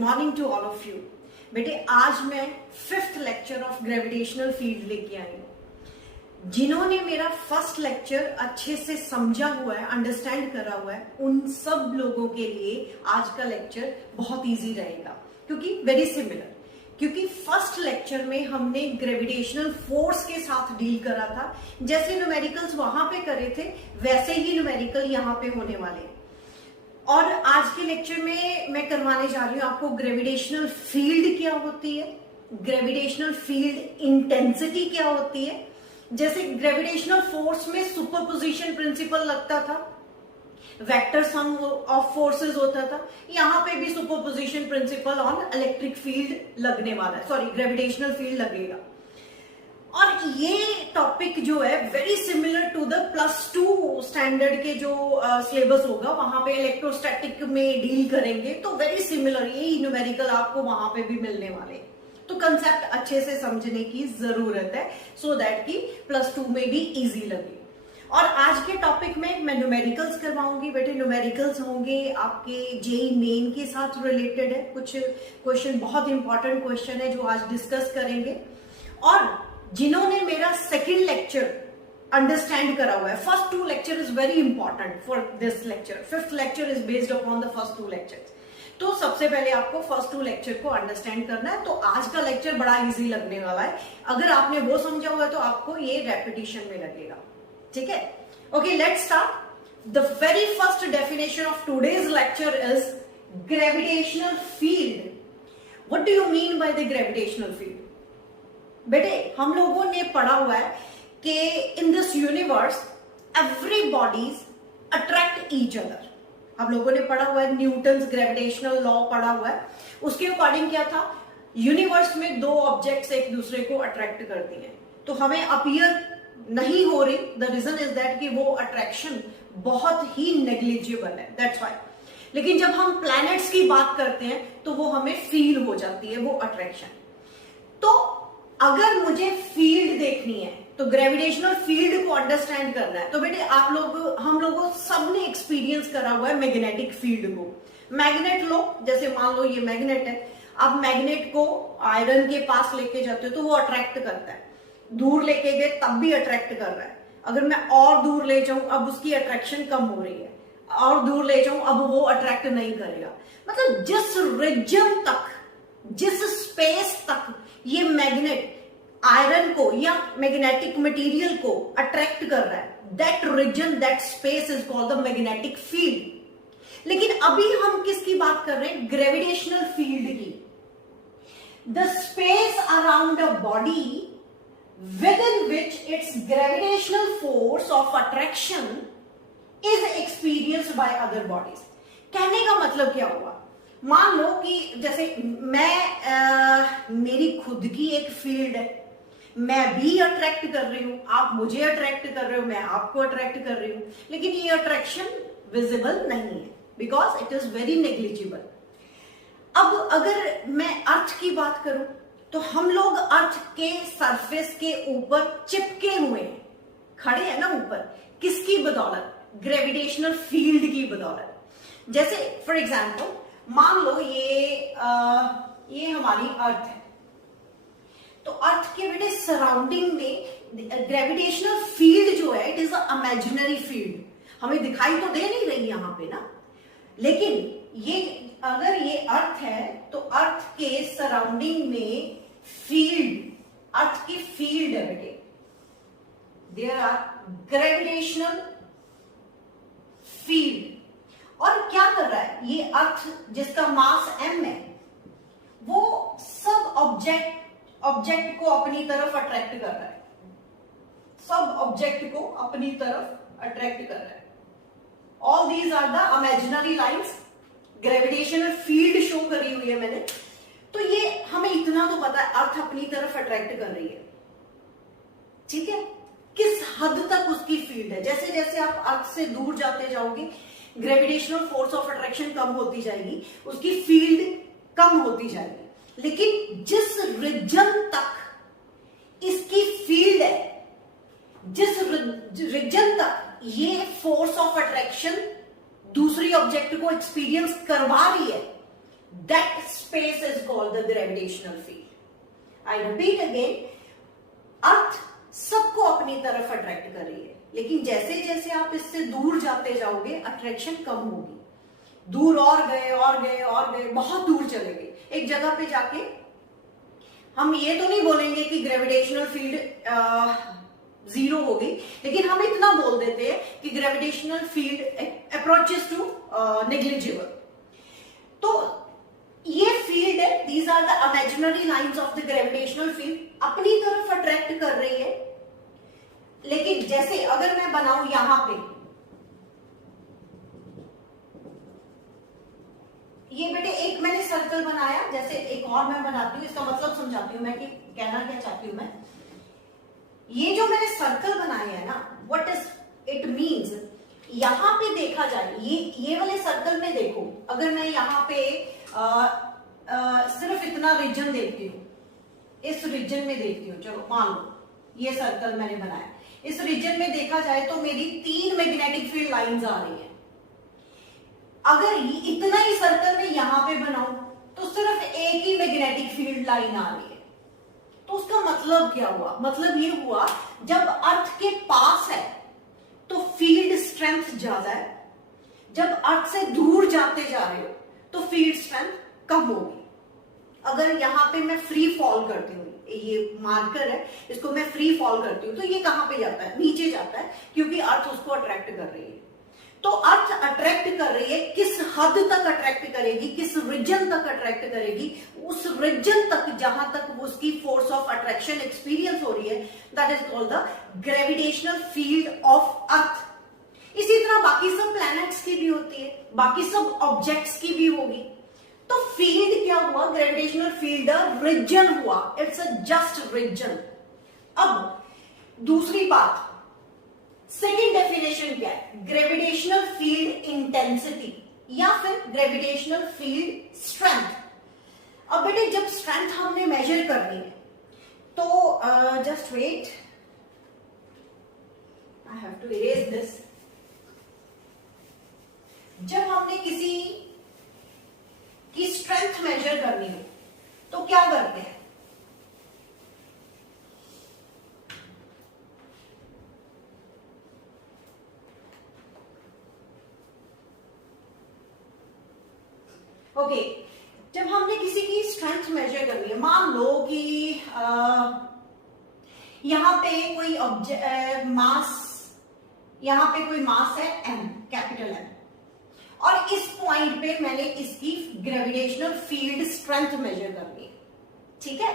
Morning to all of you. बेटे आज मैं 5th lecture of gravitational field लेके आई हूँ। जिन्होंने मेरा फर्स्ट लेक्चर अच्छे से समझा हुआ है, अंडरस्टैंड करा हुआ है, उन सब लोगों के लिए आज का लेक्चर बहुत इजी रहेगा, क्योंकि वेरी सिमिलर। क्योंकि फर्स्ट लेक्चर में हमने ग्रेविटेशनल फोर्स के साथ डील करा था। जैसे न्यूमेरिकल्स वहां पे करे थे वैसे ही न्यूमेरिकल यहाँ पे होने वाले हैं। और आज के लेक्चर में मैं करवाने जा रही हूँ आपको ग्रेविटेशनल फील्ड क्या होती है, ग्रेविटेशनल फील्ड इंटेंसिटी क्या होती है। जैसे ग्रेविटेशनल फोर्स में सुपरपोजिशन प्रिंसिपल लगता था, वेक्टर सम ऑफ फोर्सेस होता था, यहाँ पे भी superposition principle on electric field लगने वाला है, सॉरी ग्रेविटेशनल फील्ड लगेगा। और ये टॉपिक जो है very similar to the +2 standard के जो सिलेबस होगा, वहां पे इलेक्ट्रोस्टैटिक में डील करेंगे, तो वेरी सिमिलर यही न्यूमेरिकल आपको वहां पे भी मिलने वाले। तो कंसेप्ट अच्छे से समझने की जरूरत है सो दैट कि +2 में भी इजी लगे। और आज के टॉपिक में मैं न्यूमेरिकल्स करवाऊंगी। बेटे न्यूमेरिकल्स होंगे आपके जेई मेन के साथ रिलेटेड है, कुछ क्वेश्चन बहुत इंपॉर्टेंट क्वेश्चन है जो आज डिस्कस करेंगे। और जिन्होंने मेरा सेकंड लेक्चर अंडरस्टैंड करा हुआ है, first 2 lecture is very important for this lecture, 5th lecture is based upon the first 2 lectures. तो सबसे पहले आपको फर्स्ट 2 लेक्चर को अंडरस्टैंड करना है। तो आज का लेक्चर बड़ा इजी लगने वाला है। अगर आपने वो समझा हुआ है तो आपको ये रेपिटेशन में लगेगा, ठीक है। Okay, let's start. The very first definition of today's lecture is gravitational field. What do you mean by the gravitational field? बेटे हम लोगों ने पढ़ा हुआ है कि in this universe every bodies attract each other. हम लोगों ने पढ़ा हुआ है, न्यूटन्स ग्रेविटेशनल लॉ पढ़ा हुआ है। उसके अकॉर्डिंग क्या था, यूनिवर्स में 2 ऑब्जेक्ट्स एक दूसरे को अट्रैक्ट करती हैं, तो हमें अपीयर नहीं हो रही। द रीजन इज दैट कि वो अट्रैक्शन बहुत ही नेग्लिजिबल है, दैट्स व्हाई। लेकिन जब हम प्लैनेट्स की बात करते हैं तो वो हमें फील हो जाती है वो अट्रैक्शन। तो अगर मुझे फील्ड देखनी है तो ग्रेविटेशनल फील्ड को अंडरस्टैंड करना है, तो बेटे हम लोगों सबने एक्सपीरियंस करा हुआ है मैग्नेटिक फील्ड को। मैग्नेट लो, जैसे मान लो ये मैग्नेट है, आप मैग्नेट को आयरन के पास लेके जाते हो तो वो अट्रैक्ट करता है, दूर लेके गए तब भी अट्रैक्ट कर रहा है। अगर मैं और दूर ले जाऊं अब उसकी अट्रैक्शन कम हो रही है, और दूर ले जाऊं अब वो अट्रैक्ट नहीं करेगा। मतलब जिस रीजन तक, जिस स्पेस तक ये मैग्नेट आयरन को या मैग्नेटिक मटेरियल को अट्रैक्ट कर रहा है, that reason, that space is called the magnetic field. लेकिन अभी हम किसकी बात कर रहे हैं? ग्रेविटेशनल फील्ड की। The space around a body within which its gravitational force of attraction is experienced by other bodies। कहने का मतलब क्या हुआ? मान लो कि जैसे मेरी खुद की एक फील्ड है, मैं भी अट्रैक्ट कर रही हूं, आप मुझे अट्रैक्ट कर रहे हो, मैं आपको अट्रैक्ट कर रही हूं, लेकिन ये अट्रैक्शन विजिबल नहीं है because it is very negligible. अब अगर मैं अर्थ की बात करूं तो हम लोग अर्थ के सरफेस के ऊपर चिपके हुए हैं, खड़े हैं ना ऊपर, किसकी बदौलत? ग्रेविटेशनल फील्ड की बदौलत। जैसे फॉर एग्जांपल मान लो ये हमारी अर्थ है, तो अर्थ के बेटे सराउंडिंग में ग्रेविटेशनल फील्ड जो है it is a imaginary field, हमें दिखाई तो दे नहीं रही यहां पे ना, लेकिन ये अगर ये अर्थ है तो अर्थ के सराउंडिंग में फील्ड, अर्थ की फील्ड है बेटे, देयर आर ग्रेविटेशनल फील्ड। और क्या कर रहा है ये अर्थ, जिसका मास m है, वो सब ऑब्जेक्ट को अपनी तरफ अट्रैक्ट कर रहा है, सब ऑब्जेक्ट को अपनी तरफ अट्रैक्ट कर रहा है। All these are the imaginary lines, gravitational field show करी हुई है मैंने। तो ये हमें इतना तो पता है अर्थ अपनी तरफ अट्रैक्ट कर रही है, ठीक है। किस हद तक उसकी फील्ड है, जैसे जैसे आप अर्थ से दूर जाते जाओगे ग्रेविटेशनल फोर्स ऑफ अट्रैक्शन कम होती जाएगी, उसकी फील्ड कम होती जाएगी। लेकिन जिस रीजन तक इसकी फील्ड है, जिस रीजन तक ये फोर्स ऑफ अट्रैक्शन दूसरी ऑब्जेक्ट को एक्सपीरियंस करवा रही है, that space is called the gravitational field. I repeat again, earth सबको अपनी तरफ अट्रैक्ट कर रही है, लेकिन जैसे जैसे आप इससे दूर जाते जाओगे अट्रैक्शन कम होगी। दूर और गए और गए और गए, बहुत दूर चले गए, एक जगह पे जाके हम ये तो नहीं बोलेंगे कि ग्रेविटेशनल फील्ड जीरो होगी, लेकिन हम इतना बोल देते हैं कि gravitational field approaches to negligible. तो ये फील्ड है, these are the imaginary lines of the gravitational field, अपनी तरफ अट्रैक्ट कर रही है। लेकिन जैसे अगर मैं बनाऊं यहां पे, ये बेटे एक मैंने सर्कल बनाया, जैसे एक और मैं बनाती हूं, इसका मतलब समझाती हूं मैं कि कहना क्या चाहती हूं मैं। ये जो मैंने सर्कल बनाया है ना, व्हाट इज इट मीन्स, यहां पे देखा जाए, ये वाले सर्कल में देखो, अगर मैं यहां पे सिर्फ इतना रीजन देखती हूँ, इस रीजन में देखती हूँ, चलो मान लो ये सर्कल मैंने बनाया, इस रीजन में देखा जाए तो मेरी 3 मैग्नेटिक फील्ड लाइंस आ रही है। अगर इतना ही सर्कल में यहां पे बनाऊं तो सिर्फ एक ही मैग्नेटिक फील्ड लाइन आ रही है। तो उसका मतलब क्या हुआ? मतलब ये हुआ, जब अर्थ के पास है तो फील्ड स्ट्रेंथ ज्यादा है, जब अर्थ से दूर जाते जा रहे हो तो फील्ड स्ट्रेंथ कम होगी। अगर यहां पे मैं फ्री फॉल करती हूँ, ये मार्कर है, इसको मैं फ्री फॉल करती हूँ, तो ये कहां पे जाता है? नीचे जाता है, क्योंकि अर्थ उसको अट्रैक्ट कर रही है। तो अर्थ अट्रैक्ट कर रही है, किस हद तक अट्रैक्ट करेगी, किस रीजन तक अट्रैक्ट करेगी? उस रीजन तक जहां तक उसकी फोर्स ऑफ अट्रैक्शन एक्सपीरियंस हो रही है, that is called the gravitational field of earth. इसी तरह बाकी सब प्लैनेट्स की भी होती है, बाकी सब ऑब्जेक्ट्स की भी होगी। तो फील्ड क्या हुआ? ग्रेविटेशनल फील्ड रीजन हुआ, इट्स अ जस्ट रीजन। अब दूसरी बात, सेकेंड डेफिनेशन क्या है? ग्रेविटेशनल फील्ड इंटेंसिटी या फिर ग्रेविटेशनल फील्ड स्ट्रेंथ। अब बेटे जब स्ट्रेंथ हमने मेजर करनी है तो just wait, I have to erase this. जब हमने किसी की स्ट्रेंथ मेजर करनी हो तो क्या करते हैं? ओके, जब हमने किसी की स्ट्रेंथ मेजर करनी है, मान लो कि यहां पे कोई मास, यहां पे कोई मास है m, कैपिटल M, और इस पॉइंट पे मैंने इसकी ग्रेविटेशनल फील्ड स्ट्रेंथ मेजर करनी है, ठीक है?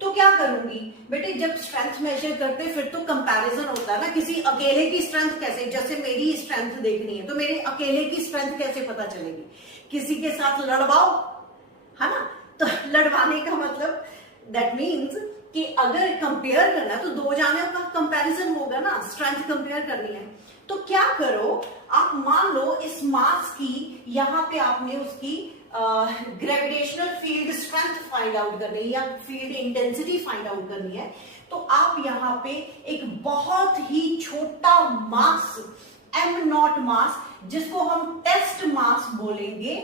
तो क्या करूंगी बेटे, जब स्ट्रेंथ मेजर करते फिर तो कंपैरिजन होता है ना, किसी अकेले की स्ट्रेंथ कैसे, जैसे मेरी स्ट्रेंथ देखनी है तो मेरे अकेले की स्ट्रेंथ कैसे पता चलेगी? किसी के साथ लड़वाओ, है ना? तो लड़वाने का मतलब दैट मीन्स कि अगर कंपेयर करना है तो दो जाने का कंपैरिजन होगा ना, स्ट्रेंथ कंपेयर करनी है। तो क्या करो, आप मान लो इस मास की, यहां पे आपने उसकी gravitational field strength find out करनी है या फील्ड इंटेंसिटी फाइंड आउट करनी है, तो आप यहां पे एक बहुत ही छोटा मास, m0 मास, जिसको हम टेस्ट मास बोलेंगे।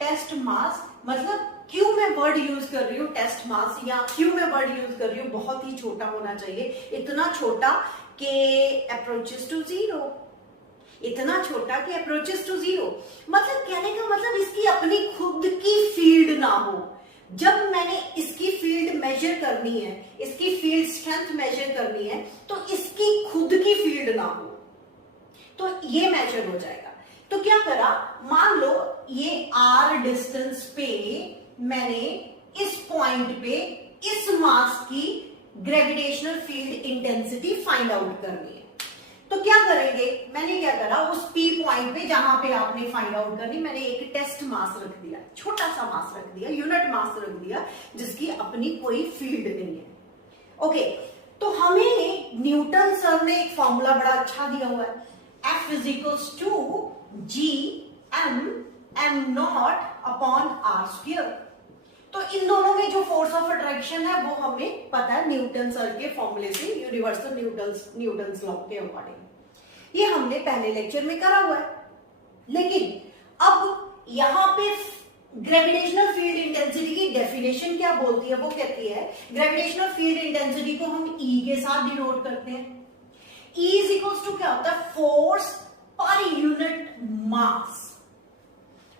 टेस्ट मास मतलब क्यों मैं वर्ड यूज कर रही हूं टेस्ट मास, या क्यों मैं वर्ड यूज कर रही हूं बहुत ही छोटा होना चाहिए, इतना छोटा कि अप्रोचेस टू जीरो, इतना छोटा कि अप्रोचेस टू जीरो। मतलब कहने का मतलब इसकी अपनी खुद की फील्ड ना हो। जब मैंने इसकी फील्ड मेजर करनी है, इसकी फील्ड स्ट्रेंथ मेजर करनी है, तो इसकी खुद की फील्ड ना हो, तो ये मेजर हो जाएगा। तो क्या करा, मान लो ये r डिस्टेंस पे मैंने इस पॉइंट पे इस मास की gravitational field intensity find out करनी है। तो क्या करेंगे, मैंने क्या करा, उस P पॉइंट पे जहां पे आपने फाइंड आउट करनी, मैंने एक टेस्ट मास रख दिया, छोटा सा मास रख दिया, यूनिट मास रख दिया, जिसकी अपनी कोई फील्ड नहीं है। ओके, तो हमें न्यूटन सर ने एक फॉर्मूला बड़ा अच्छा दिया हुआ है, F is equals to Gm upon r square. तो इन दोनों में जो फोर्स ऑफ अट्रैक्शन है वो हमें पता है न्यूटन सर के फॉर्मूले से, यूनिवर्सल न्यूटन्स लॉ के अकॉर्डिंग। ये हमने पहले लेक्चर में करा हुआ है। लेकिन अब यहां पे ग्रेविटेशनल फील्ड इंटेंसिटी की डेफिनेशन क्या बोलती है? वो कहती है ग्रेविटेशनल फील्ड इंटेंसिटी को हम E के साथ डिनोट करते हैं। E इज इक्वल्स टू क्या होता है? Force per unit mass.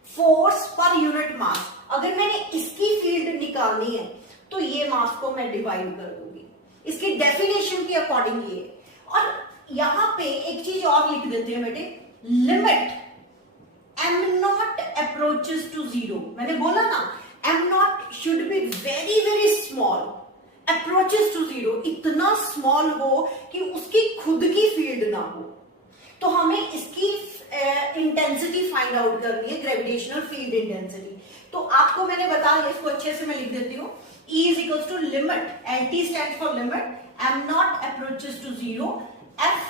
Force per unit mass. अगर मैंने इसकी फील्ड निकालनी है तो ये मास को मैं डिवाइड कर दूंगी इसकी डेफिनेशन के अकॉर्डिंग ये। और यहां पे एक चीज और लिख देते हैं बेटे, limit M not approaches to zero. मैंने बोला ना M not should be very very small, approaches to zero इतना स्मॉल हो कि उसकी खुद की फील्ड ना हो। तो हमें इसकी इंटेंसिटी फाइंड आउट करनी है, ग्रेविटेशनल फील्ड इंटेंसिटी। तो आपको मैंने बता दिया, इसको अच्छे से मैं लिख देती हूँ। E is equals to limit, LT stands for limit, m naught approaches to zero, f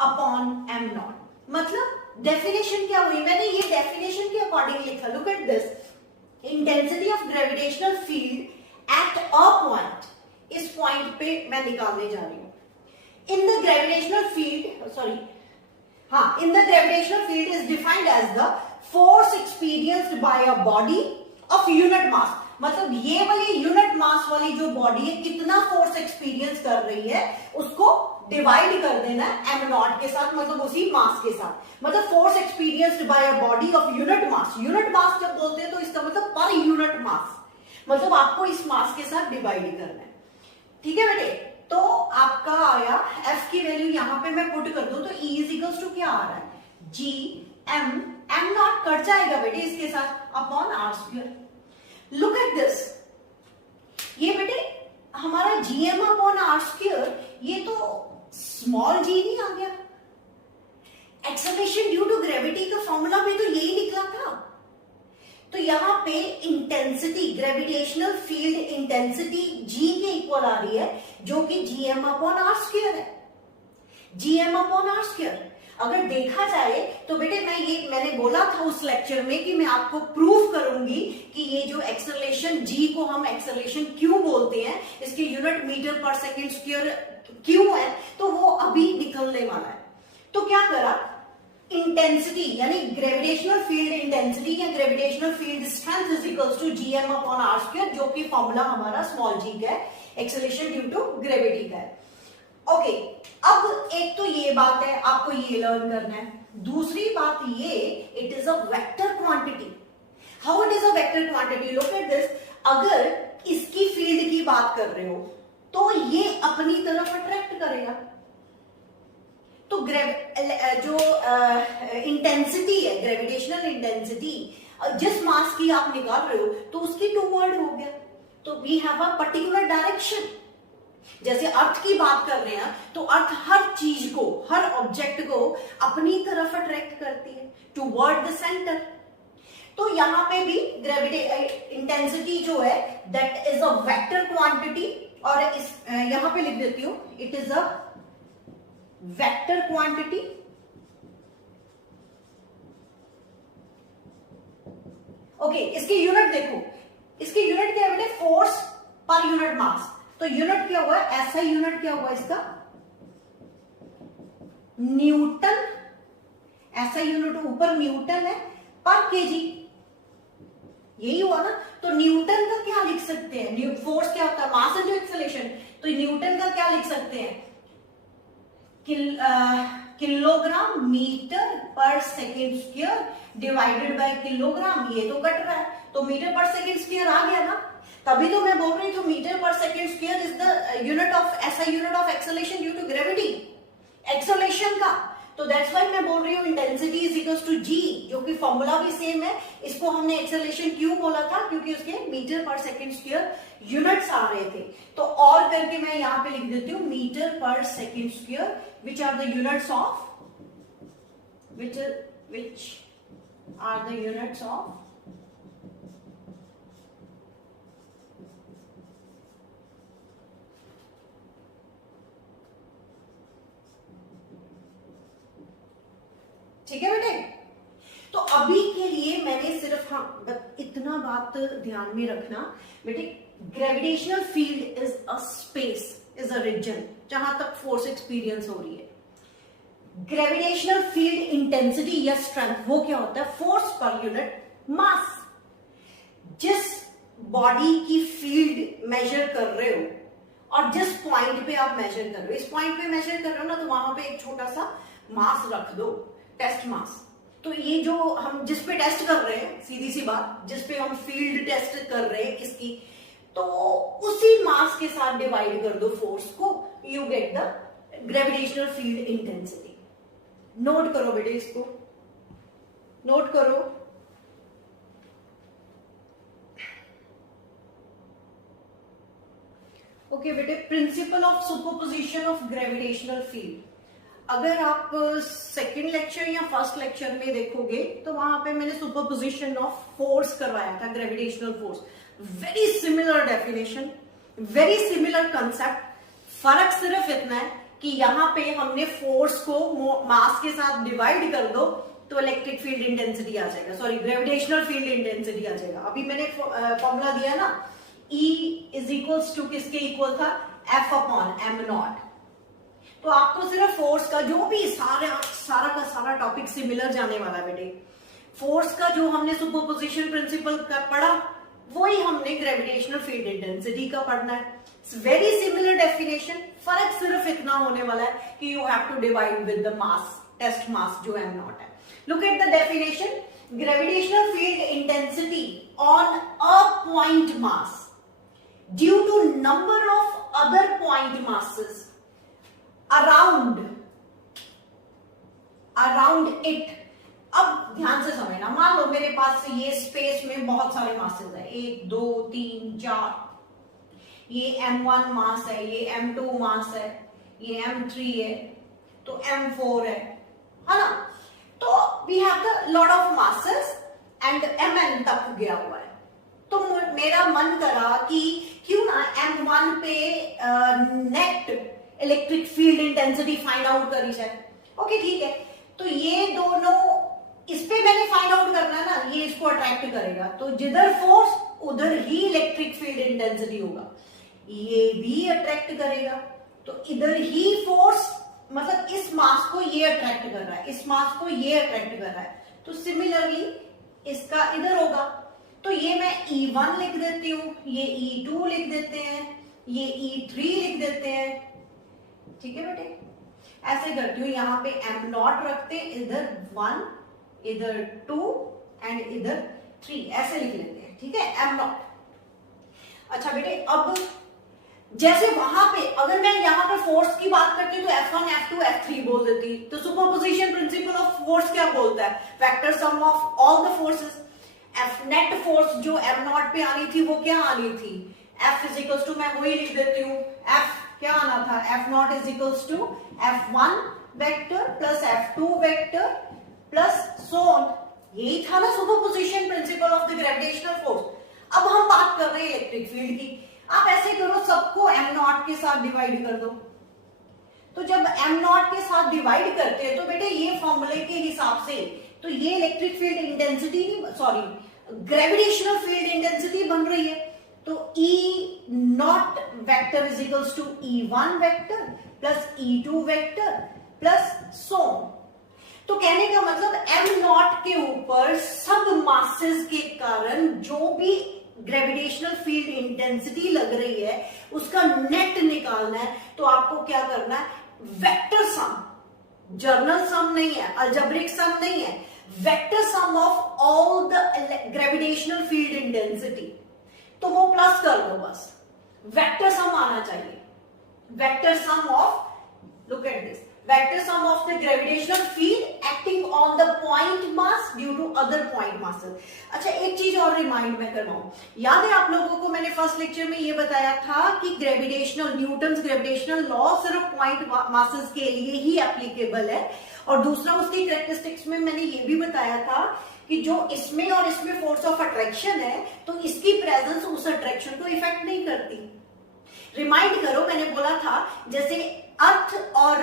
upon m naught। मतलब डेफिनेशन क्या हुई? मैंने ये डेफिनेशन के अकॉर्डिंग लिखा। Look at this, intensity of gravitational field at a point, इस point पे मैं निकालने जा रही हूं। In the gravitational field, sorry हाँ, in the gravitational field is defined as the force experienced by a body of unit mass। मतलब ये वाली यूनिट मास वाली जो बॉडी है कितना फोर्स एक्सपीरियंस कर रही है उसको डिवाइड कर देना है एम नॉट के साथ, मतलब उसी मास के साथ। मतलब force experienced bye a body of unit mass. Unit mass जब बोलते हैं तो इसका मतलब पर यूनिट मास, मतलब आपको इस मास के साथ डिवाइड करना है। ठीक है बेटे, तो आपका आया F की वैल्यू यहां पे मैं पुट कर दूं तो E इज इक्वल्स टू क्या आ रहा है? G M, M not cut जाएगा बेटे इसके साथ, upon R square. Look at this, ये बेटे हमारा GM अपॉन आर स्क्वायर, ये तो स्मॉल g नहीं आ गया? एक्सेलरेशन ड्यू टू ग्रेविटी का फॉर्मूला में तो यही निकला था। तो यहां पे intensity, gravitational field intensity G के इक्वल आ रही है, जो कि GM अपॉन आर स्क्वायर है। GM अपॉन आर स्क्वायर अगर देखा जाए तो बेटे मैंने बोला था उस लेक्चर में कि मैं आपको प्रूव करूंगी कि ये जो एक्सेलरेशन G को हम एक्सेलरेशन क्यों बोलते हैं, इसके यूनिट मीटर पर सेकेंड स्क्वायर क्यों है, तो वो अभी निकलने वाला है। तो क्या करा, इंटेंसिटी यानी ग्रेविटेशनल फील्ड इंटेंसिटी या gravitational field strength is equals to GM upon R square, जो कि फॉर्मूला हमारा स्मॉल g का है, एक्सेलरेशन ड्यू टू ग्रेविटी का है। ओके, अब एक तो ये बात है, आपको ये लर्न करना है। दूसरी बात ये, it is a vector quantity. How it is a vector quantity? Look at this, अगर इसकी फील्ड की बात कर रहे हो तो ये अपनी तरफ अट्रैक्ट करेगा। तो जो इंटेंसिटी है, ग्रेविटेशनल इंटेंसिटी, जिस मास की आप निकाल रहे हो तो उसकी टूवर्ड हो गया। तो we have a particular direction. जैसे अर्थ की बात कर रहे हैं तो अर्थ हर चीज को, हर ऑब्जेक्ट को अपनी तरफ अट्रैक्ट करती है, टूवर्ड द सेंटर। तो यहां पे भी इंटेंसिटी जो है that is a vector quantity, और इस यहां पे लिख देती हूं, it is a vector quantity. Okay, इसकी यूनिट देखो, इसकी यूनिट क्या है बेटे? Force per unit mass. तो यूनिट क्या हुआ है? ऐसा यूनिट क्या हुआ इसका? न्यूटन। ऐसा यूनिट ऊपर न्यूटन है पर केजी, यही हुआ ना। तो न्यूटन का क्या लिख सकते हैं? फोर्स क्या होता है? Mass into acceleration. तो न्यूटन का क्या लिख सकते हैं? किलोग्राम मीटर पर second square divided bye kilogram. ये तो कट रहा है तो मीटर पर सेकेंड स्क्वायर आ गया ना, तभी तो मैं बोल रही हूँ मीटर पर second square is the unit of, ऐसा unit of acceleration due to gravity, acceleration का। तो दैट्स व्हाई मैं बोल रही हूँ intensity is equals to G, जो कि फॉर्मूला भी सेम है। इसको हमने एक्सेलरेशन क्यों बोला था? क्योंकि उसके मीटर पर सेकेंड स्क्वायर यूनिट्स आ रहे थे। तो और करके मैं यहां पे लिख देती हूँ मीटर पर second square, which are the units of, which are the units of ठीक है बेटे। तो अभी के लिए मैंने सिर्फ, हाँ इतना बात ध्यान में रखना बेटे, gravitational field is a space, is a region जहां तक फोर्स एक्सपीरियंस हो रही है। ग्रेविटेशनल फील्ड इंटेंसिटी या स्ट्रेंथ वो क्या होता है? Force per unit mass. जिस बॉडी की फील्ड मेजर कर रहे हो और जिस पॉइंट पे आप मेजर कर रहे हो, इस पॉइंट पे मेजर कर रहे हो ना, तो वहां पे एक छोटा सा मास रख दो, टेस्ट मास। तो ये जो हम जिस पे टेस्ट कर रहे हैं, सीधी सी बात, जिस पे हम फील्ड टेस्ट कर रहे हैं इसकी, तो उसी मास के साथ डिवाइड कर दो फोर्स को, you get the gravitational field intensity. Note करो बेटे, इसको नोट करो। ओके बेटे, principle of superposition of gravitational field. अगर आप सेकंड लेक्चर या फर्स्ट लेक्चर में देखोगे तो वहां पे मैंने सुपरपोजिशन ऑफ फोर्स करवाया था, gravitational force. Very similar definition, very similar concept. फर्क सिर्फ इतना है कि यहाँ पे हमने फोर्स को मास के साथ डिवाइड कर दो तो इलेक्ट्रिक फील्ड इंटेंसिटी आ जाएगा, सॉरी ग्रेविटेशनल फील्ड इंटेंसिटी आ जाएगा। अभी मैंने फॉर्मूला दिया ना, E इज इक्वल्स टू किसके इक्वल था, F अपॉन एम नॉट। तो आपको सिर्फ फोर्स का जो भी सारा का सारा टॉपिक सिमिलर जाने वाला है बेटे। फोर्स का जो हमने सुपरपोजिशन प्रिंसिपल का पढ़ा, वही हमने ग्रेविटेशनल फील्ड इंटेंसिटी का पढ़ना है। वेरी सिमिलर डेफिनेशन, फर्क सिर्फ इतना होने वाला है कि you have to divide with the mass, test mass जो एम नॉट है। Look at the definition, gravitational field intensity on a point mass due to number of other point masses around it। अब ध्यान से समझना, मान लो मेरे पास ये space में बहुत सारे मासेस है, 1 2 3 4, ये m1 मास है, ये m2 मास है, ये m3 है, तो m4 है ना। तो we have the lot of masses and mn तक गया हुआ है। तो मेरा मन करा कि क्यों ना M1 पे net electric field intensity find out करी जाए। ओके ठीक है, तो ये दोनों, इस पे मैंने फाइंड आउट करना है ना, ये इसको अट्रैक्ट करेगा, तो जिधर फोर्स उधर ही इलेक्ट्रिक फील्ड इंटेंसिटी होगा। ये भी अट्रैक्ट करेगा, तो इधर ही फोर्स, मतलब इस मास को ये अट्रैक्ट कर रहा है, इस मास को ये अट्रैक्ट कर रहा है, तो सिमिलरली इसका इधर होगा। तो ये मैं E1 लिख देती हूं, ये E2 लिख देते हैं, ये E3 लिख देते हैं, ठीक है बेटे। ऐसे करती हूँ, यहां पे m नॉट रखते हैं, इधर 1, इधर 2 एंड इधर 3, ऐसे लिख लेते हैं, ठीक है, m नॉट। अच्छा बेटे, अब जैसे वहां पे अगर मैं यहां पे फोर्स की बात करती हूँ तो F1 F2 F3 बोल देती, तो सुपरपोजिशन प्रिंसिपल ऑफ फोर्स क्या बोलता है, vector sum of all the forces. F net force जो m नॉट पे आनी थी वो क्या आनी थी, F इज इक्वल्स टू, मैं वही लिख देती हूँ, F क्या आना था, F not is equals to F1 vector plus F2 vector plus so on. यही था ना superposition principle of the gravitational force. अब हम बात कर रहे हैं इलेक्ट्रिक फील्ड की। आप ऐसे करो, सबको m नॉट के साथ डिवाइड कर दो। तो जब m नॉट के साथ डिवाइड करते हैं तो बेटे ये फॉर्मूले के हिसाब से तो ये electric field intensity, sorry gravitational field intensity बन रही है। तो E not vector is equals to E1 vector plus E2 vector plus so. तो कहने का मतलब m नॉट के ऊपर सब मासेस के कारण जो भी ग्रेविटेशनल फील्ड इंटेंसिटी लग रही है उसका नेट निकालना है। तो आपको क्या करना है, वेक्टर सम, जर्नल सम नहीं है, अलजेब्रिक सम नहीं है, vector sum of all the gravitational field intensity. तो वो प्लस कर दो, बस वेक्टर सम आना चाहिए, vector sum of, look at this, vector sum of the gravitational field acting on the point mass due to other point masses. अच्छा एक चीज और रिमाइंड में करवाऊं, याद है आप लोगों को मैंने फर्स्ट लेक्चर में ये बताया था कि ग्रेविटेशनल, न्यूटन्स ग्रेविटेशनल लॉ सिर्फ पॉइंट मासेस के लिए ही एप्लीकेबल है, और दूसरा उसकी कैरेक्टरिस्टिक्स में मैंने ये भी बताया था कि जो इसमें और इसमें फोर्स ऑफ अट्रैक्शन है तो इसकी प्रेजेंस उस अट्रैक्शन को इफेक्ट नहीं करती। रिमाइंड करो, मैंने बोला था जैसे अर्थ और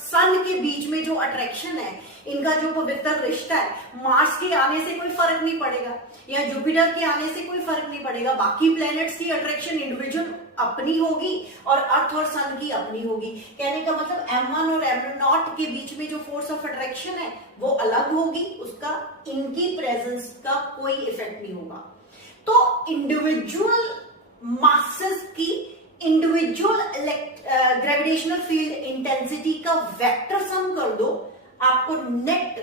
सन के बीच में जो अट्रैक्शन है, इनका जो पवित्र रिश्ता है, मार्स के आने से कोई फर्क नहीं पड़ेगा या जुपिटर के आने से कोई फर्क नहीं पड़ेगा। बाकी प्लैनेट्स की अट्रैक्शन इंडिविजुअल अपनी होगी और अर्थ और सन की अपनी होगी। कहने का मतलब M1 और M0 के बीच में जो फोर्स ऑफ अट्रैक्शन है वो अलग होगी, उसका इनकी प्रेजेंस का कोई इफेक्ट नहीं होगा। तो इंडिविजुअल मासेस की इंडिविजुअल ग्रेविटेशनल फील्ड इंटेंसिटी का वेक्टर सम कर दो, आपको नेट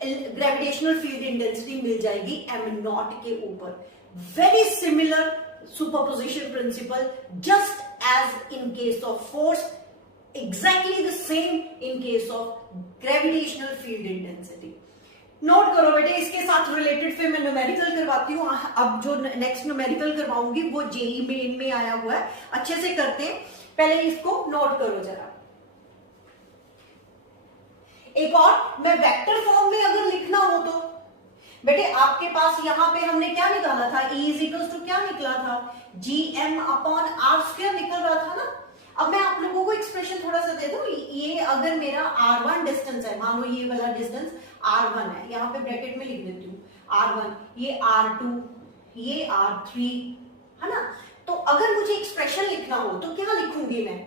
ग्रेविटेशनल फील्ड इंटेंसिटी मिल जाएगी एम नॉट के ऊपर. Very similar superposition principle, just as in case of force, exactly the same in case of gravitational field intensity. Note करो बेटे, इसके साथ रिलेटेड फिर मैं न्यूमेरिकल करवाती हूँ. अब जो नेक्स्ट न्यूमेरिकल करवाऊंगी वो जेई मेन में आया हुआ है, अच्छे से करते हैं. पहले इसको नोट करो जरा. एक और, मैं वेक्टर फॉर्म में अगर लिखना हो तो बेटे आपके पास यहां पे हमने क्या निकाला था, E इज इक्वल्स टू क्या निकला था, GM अपॉन आर स्क्वायर निकल रहा था ना. अब मैं आप लोगों को एक्सप्रेशन थोड़ा सा दे दूं. ये अगर मेरा R1 डिस्टेंस है, मान लो ये वाला डिस्टेंस R1 है, यहां पे ब्रैकेट में लिख देती हूँ R1, ये R2, ये R3 है ना. तो अगर मुझे एक्सप्रेशन लिखना हो तो क्या लिखूंगी मैं,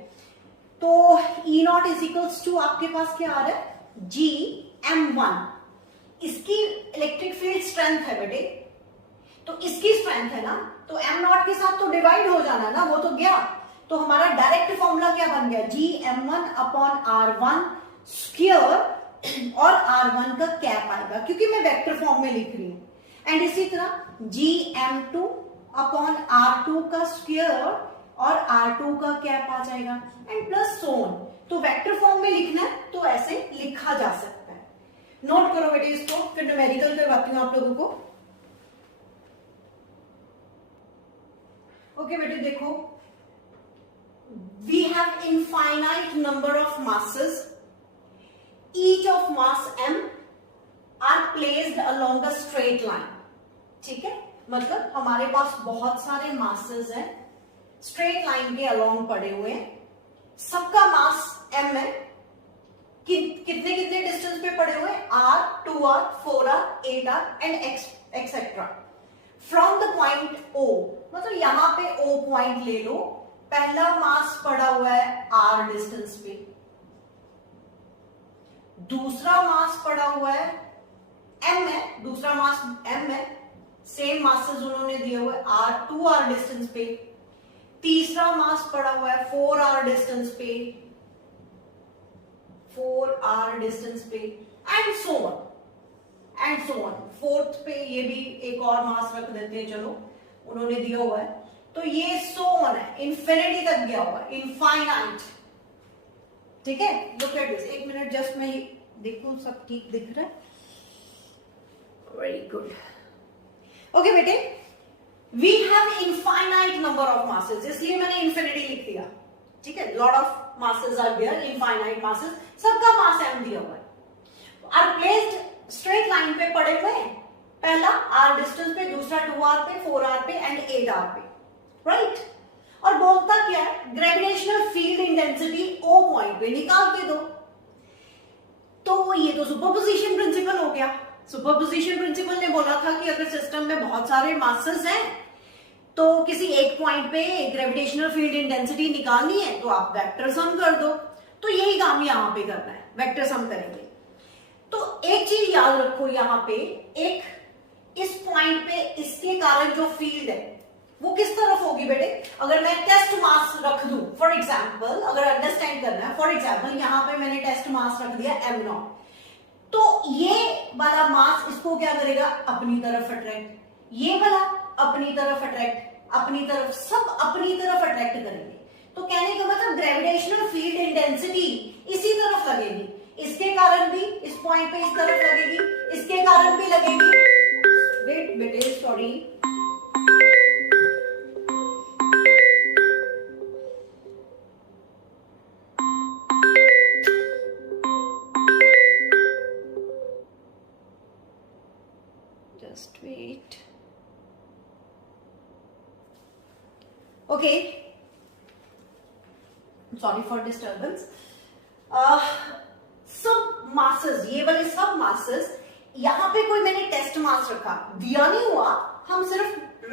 तो E not is equals to आपके पास क्या आ रहा है, GM1. इसकी इलेक्ट्रिक फील्ड स्ट्रेंथ है बेटे, तो इसकी स्ट्रेंथ है ना, तो M नॉट के साथ तो डिवाइड हो जाना ना, वो तो गया. तो हमारा डायरेक्ट फॉर्मूला क्या बन गया, GM1 अपॉन R1 स्क्वायर, और R1 का कैप आएगा क्योंकि मैं वेक्टर फॉर्म में लिख रही हूं. एंड इसी तरह GM2 अपॉन R2 का स्क्वायर और R2 का कैप आ जाएगा, एंड प्लस सो ऑन. तो वेक्टर फॉर्म में लिखना है तो ऐसे लिखा जा सकता है. नोट करो बेटे इसको, फिर न्यूमेरिकल करवाती हूं आप लोगों को. ओके बेटे देखो, we have infinite number of masses, each of mass m are placed along a straight line. ठीक है, मतलब हमारे पास बहुत सारे मासेस हैं, स्ट्रेट लाइन के अलोंग पड़े हुए हैं. सबका मास m है. कितने कितने डिस्टेंस पे पड़े हुए हैं, r, 2r, 4r, 8r and etcetera. From the point O, मतलब यहां पे O पॉइंट ले लो. पहला मास पड़ा हुआ है r डिस्टेंस पे, दूसरा मास पड़ा हुआ है m है, दूसरा मास m है, सेम मासेस उन्होंने दिए हुए r, 2r डिस्टेंस पे. तीसरा मास पड़ा हुआ है 4r डिस्टेंस पे, 4r डिस्टेंस पे, एंड सो ऑन. फोर्थ पे ये भी एक और मास रख देते हैं, चलो उन्होंने दिया हुआ है. तो ये सो ऑन है, इंफिनिटी तक गया हुआ, इनफाइनाइट. ठीक है, लुक एट दिस. एक मिनट जस्ट मैं देखूं सब ठीक दिख रहा है. Very good. ओके बेटे, we have infinite number of masses, इसलिए मैंने इंफिनिटी लिख दिया. ठीक है, lot of masses are there, infinite masses. सबका मास m दिया हुआ है, आर प्लेस्ड स्ट्रेट लाइन पे पड़े हुए हैं. पहला r डिस्टेंस पे, दूसरा 2r पे, 4r पे एंड 8r पे. राइट. और बोलता क्या है, gravitational field intensity O point पे निकाल के दो. तो ये तो सुपरपोजिशन प्रिंसिपल हो गया. सुपरपोजिशन प्रिंसिपल ने बोला था कि अगर सिस्टम में बहुत सारे मासेस हैं तो किसी एक पॉइंट पे ग्रेविटेशनल फील्ड इंटेंसिटी निकालनी है तो आप वेक्टर सम कर दो. तो यही काम यहां पे करना है, वेक्टर सम करेंगे. तो एक चीज याद रखो, यहां पे एक इस पॉइंट पे इसके कारण जो फील्ड है वो किस तरफ होगी बेटे. अगर मैं टेस्ट मास रख दूं, फॉर एग्जांपल, अगर अंडरस्टैंड करना है, फॉर एग्जांपल यहां पे मैंने टेस्ट मास रख दिया m नॉट, तो ये वाला मास इसको क्या करेगा, अपनी तरफ अट्रैक्ट, ये वाला अपनी तरफ अट्रैक्ट, अपनी तरफ, सब अपनी तरफ अट्रैक्ट करेंगे. तो कहने का मतलब ग्रेविटेशनल फील्ड इंटेंसिटी इसी तरफ लगेगी. इसके कारण भी इस पॉइंट पे इस तरफ लगेगी, इसके कारण भी लगेगी. वेट बेटे, sorry. Just wait. Okay. Sorry for disturbance. सब मासेस, ये वाले सब मासेस, यहां पे कोई मैंने टेस्ट मास रखा, दिया नहीं हुआ, हम सिर्फ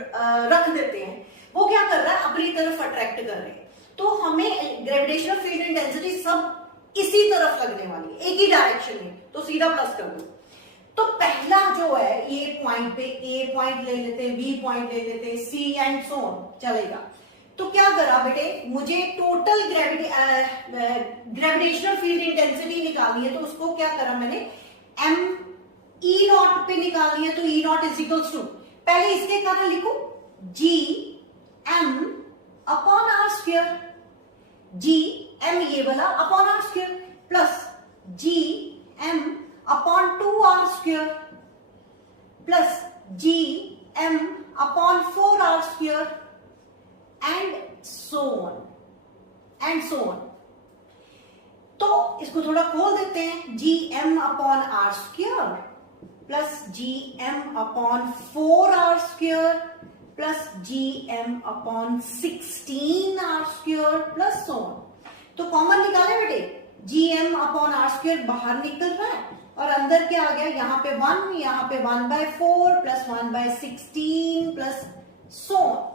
रख देते हैं. वो क्या कर रहा है, अपनी तरफ अट्रैक्ट कर रहे हैं. तो हमें ग्रेविटेशनल फील्ड इंटेंसिटी सब इसी तरफ लगने वाली है, एक ही डायरेक्शन में. तो सीधा प्लस कर दो. तो पहला जो है ये पॉइंट पे ए पॉइंट ले लेते हैं, बी पॉइंट ले लेते हैं, सी एंड सो ऑन चलेगा। तो क्या करा बेटे, मुझे टोटल ग्रेविटेशनल फील्ड इंटेंसिटी निकालनी है, तो उसको क्या करा मैंने, एम ई नॉट पे निकालनी है, तो E not is equals to, पहले इसके कारण लिखू G M upon R square, G M ये वाला upon R square plus G M upon 2r square plus G M upon 4r square and so on. तो इसको थोड़ा खोल देते हैं, G M upon R square plus G M upon 4r square plus G M upon 16r square plus so on. तो common निकाले बेटे, जी M upon R square बाहर निकल रहा है और अंदर क्या आ गया, यहाँ पे 1, यहाँ पे 1/4 प्लस 1/16 प्लस सो ऑन।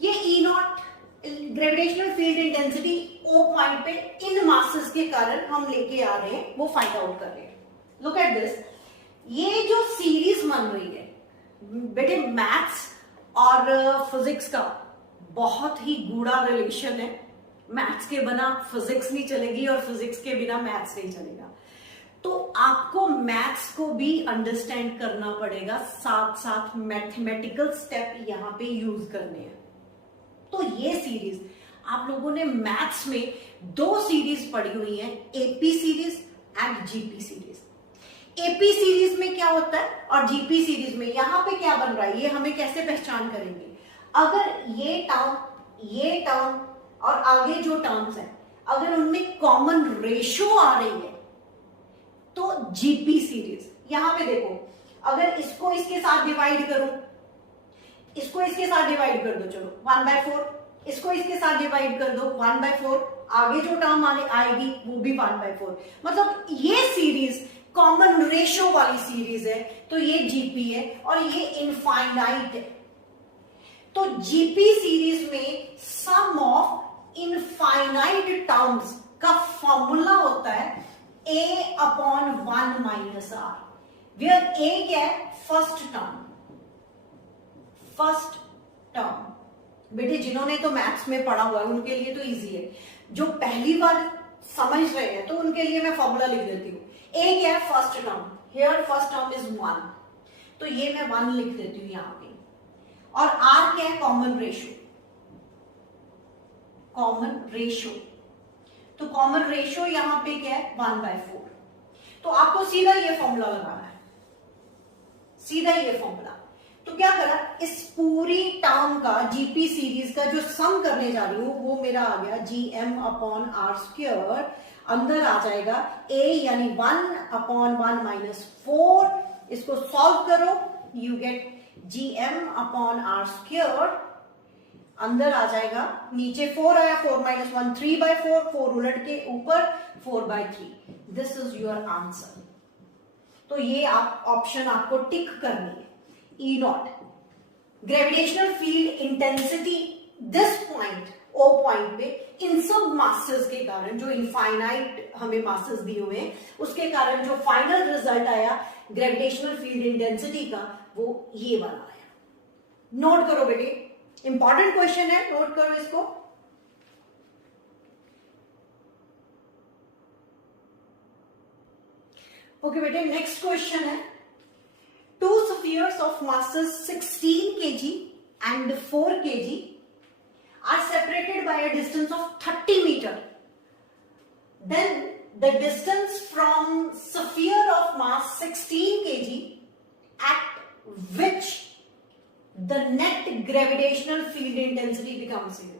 ये E naught gravitational field intensity O point पे इन मासेस के कारण हम लेके आ रहे हैं, वो फाइंड आउट कर रहे हैं। लुक एट दिस, ये जो सीरीज बन रही है बेटे, मैथ्स और फिजिक्स का बहुत ही गूढ़ा रिलेशन है। मैथ्स के बिना फिजिक्स नहीं चलेगी और फिजिक्स के बिना मैथ्स नहीं चलेगा। तो आपको मैथ्स को भी अंडरस्टैंड करना पड़ेगा, साथ साथ मैथमेटिकल स्टेप यहां पे यूज करने हैं। तो ये सीरीज आप लोगों ने मैथ्स में 2 सीरीज पढ़ी हुई है, AP series and GP series. AP series में क्या होता है और जीपी सीरीज में यहां पे क्या बन रहा है, ये हमें कैसे पहचान करेंगे, अगर ये टर्म और आगे जो टर्म्स हैं अगर उनमें कॉमन रेशो आ रही है तो जीपी सीरीज। यहां पे देखो, अगर इसको इसके साथ डिवाइड करो, इसको इसके साथ डिवाइड कर दो, चलो 1/4, इसको इसके साथ डिवाइड कर दो 1/4, आगे जो टर्म आएगी वो भी 1/4। मतलब ये सीरीज कॉमन रेशो वाली सीरीज है, तो ये जीपी है और ये इनफाइनाइट है। तो जीपी सीरीज में सम ऑफ इनफाइनाइट टर्म्स का फॉर्मूला होता है a upon 1 minus R, where a क्या है, फर्स्ट टर्म। बेटे जिन्होंने तो मैथ्स में पढ़ा हुआ है उनके लिए तो इजी है, जो पहली बार समझ रहे हैं तो उनके लिए मैं फॉर्मूला लिख देती हूँ। a क्या है, first term, here first term is 1, तो ये मैं 1 लिख देती हूँ यहाँ पे। और r क्या है, कॉमन रेशो, तो कॉमन रेशो यहां पे क्या है, 1/4। तो आपको सीधा ये फॉर्मूला लगाना है, सीधा ये फॉर्मूला। तो क्या करा, इस पूरी टर्म का जीपी सीरीज का जो सम करने जा रही हूं वो मेरा आ गया G M upon R square, अंदर आ जाएगा a यानी 1 अपॉन 1 माइनस 4, इसको सॉल्व करो, you get G M upon R square, अंदर आ जाएगा, नीचे 4 आया, 4 - 1 3/4, 4 उलट के ऊपर 4/3। This is your answer. तो ये आप ऑप्शन आपको टिक करनी है, E naught gravitational field intensity this point O point पे इन सब मासेस के कारण, जो इनफाइनाइट हमें मासेस दिए हुए हैं उसके कारण जो फाइनल रिजल्ट आया ग्रेविटेशनल फील्ड इंटेंसिटी का, वो ये वाला आया। नोट करो बेटे, इंपॉर्टेंट क्वेश्चन है, नोट करो इसको। ओके बेटे, नेक्स्ट क्वेश्चन है, 2 spheres of masses 16 kg and 4 kg are separated by a distance of 30 meter. Then the distance from sphere of mass 16 kg at which the net gravitational field intensity becomes 0.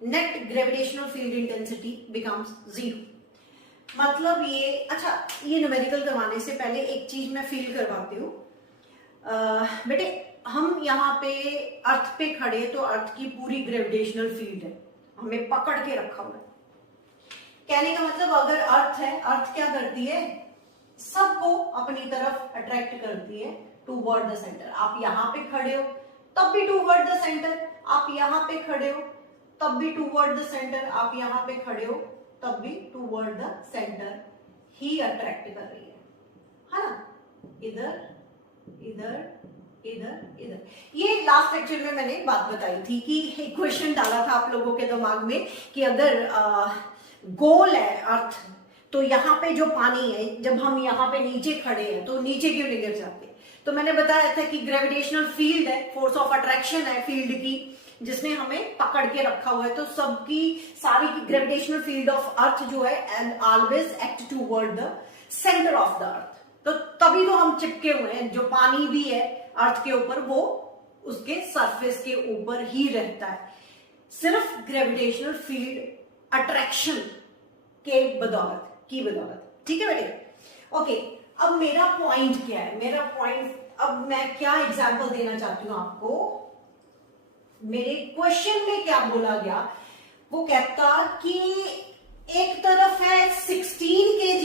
Net gravitational field intensity becomes 0. मतलब ये, अच्छा ये numerical करवाने से पहले एक चीज मैं फील करवाती हूँ बेटे। हम यहाँ पे अर्थ पे खड़े, तो अर्थ की पूरी ग्रेविटेशनल फील्ड है, हमें पकड़ के रखा हुआ है। कहने का मतलब अगर अर्थ है, अर्थ क्या करती है, सबको अपनी तरफ अट्रैक्ट करती है टूवर्ड द सेंटर। आप यहाँ पे खड़े हो तब भी टूवर्ड द सेंटर, आप यहाँ पे खड़े हो तब भी टूवर्ड द सेंटर, आप यहाँ पे खड़े हो तब भी toward the centre he attract कर रही है। है ना, इधर इधर इधर इधर। ये लास्ट लेक्चर में मैंने बात बताई थी कि एक क्वेश्चन डाला था आप लोगों के दिमाग में कि अगर गोल है अर्थ, तो यहाँ पे जो पानी है, जब हम यहाँ पे नीचे खड़े हैं तो नीचे क्यों नहीं गिर जाते? तो मैंने बताया था कि ग्रेविटेशनल फील्ड है, फोर्स ऑफ अट्रैक्शन है फील्ड की, जिसने हमें पकड़ के रखा हुआ है। तो सबकी सारी की ग्रेविटेशनल फील्ड ऑफ अर्थ जो है and always act toward the centre of the earth. तो तभी तो हम चिपके हुए हैं। जो पानी भी है अर्थ के ऊपर, वो उसके सरफेस के ऊपर ही रहता है, सिर्फ ग्रेविटेशनल फील्ड अट्रैक्शन के बदौलत। ठीक है बेटे? ओके, अब मेरा पॉइंट क्या है? मेरा पॉइंट, अब मैं क्या एग्जांपल देना चाहती हूं आपको। मेरे क्वेश्चन में क्या बोला गया, वो कहता कि एक तरफ है 16 kg,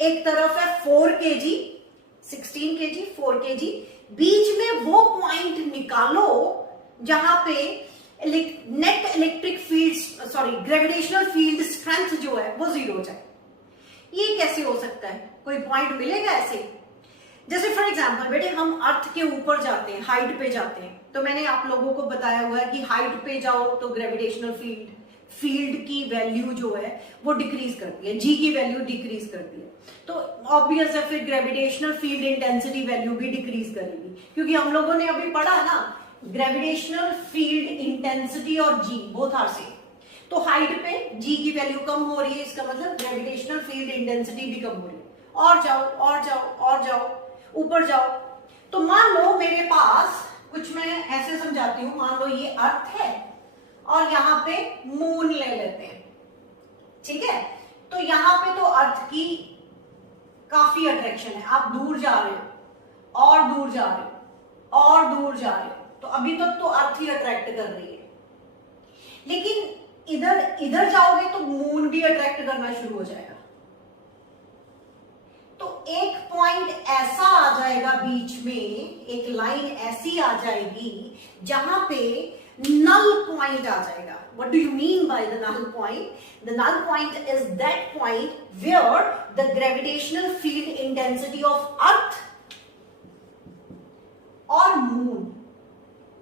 एक तरफ है 4 kg, 16 kg 4 kg, बीच में वो पॉइंट निकालो जहां पे net electric field, sorry gravitational field strength जो है वो 0 हो जाए। ये कैसे हो सकता है? कोई पॉइंट मिलेगा ऐसे? जैसे फॉर एग्जांपल बेटे, हम अर्थ के ऊपर जाते हैं, हाइट पे जाते हैं, तो मैंने आप लोगों को बताया हुआ है कि हाइट पे जाओ तो ग्रेविटेशनल फील्ड की वैल्यू जो है वो डिक्रीज करती है, जी की वैल्यू डिक्रीज करती है। तो ऑब्वियस है फिर ग्रेविटेशनल फील्ड इंटेंसिटी वैल्यू भी डिक्रीज करेगी, क्योंकि हम लोगों ने अभी पढ़ा ना, ग्रेविटेशनल फील्ड इंटेंसिटी और जी बोथ आर सेम। तो हाइट पे जी की वैल्यू कम हो रही है, इसका मतलब ग्रेविटेशनल फील्ड इंटेंसिटी भी कम हो रही है। और जाओ और जाओ और जाओ, ऊपर जाओ, तो मान लो मेरे पास कुछ, मैं ऐसे समझाती हूं, मान लो ये अर्थ है और यहां पे मून ले लेते हैं, ठीक है? तो यहां पे तो अर्थ की काफी अट्रैक्शन है, आप दूर जा रहे हो और दूर जा रहे हो और दूर जा रहे हो, तो अभी तक तो अर्थ ही अट्रैक्ट कर रही है। लेकिन इधर जाओगे तो मून भी अट्रैक्ट करना शुरू हो जाएगा। तो एक पॉइंट ऐसा आ जाएगा बीच में, एक लाइन ऐसी आ जाएगी जहां पे नल पॉइंट आ जाएगा। What do you mean by the null point? The null point is that point where the gravitational field intensity of Earth or Moon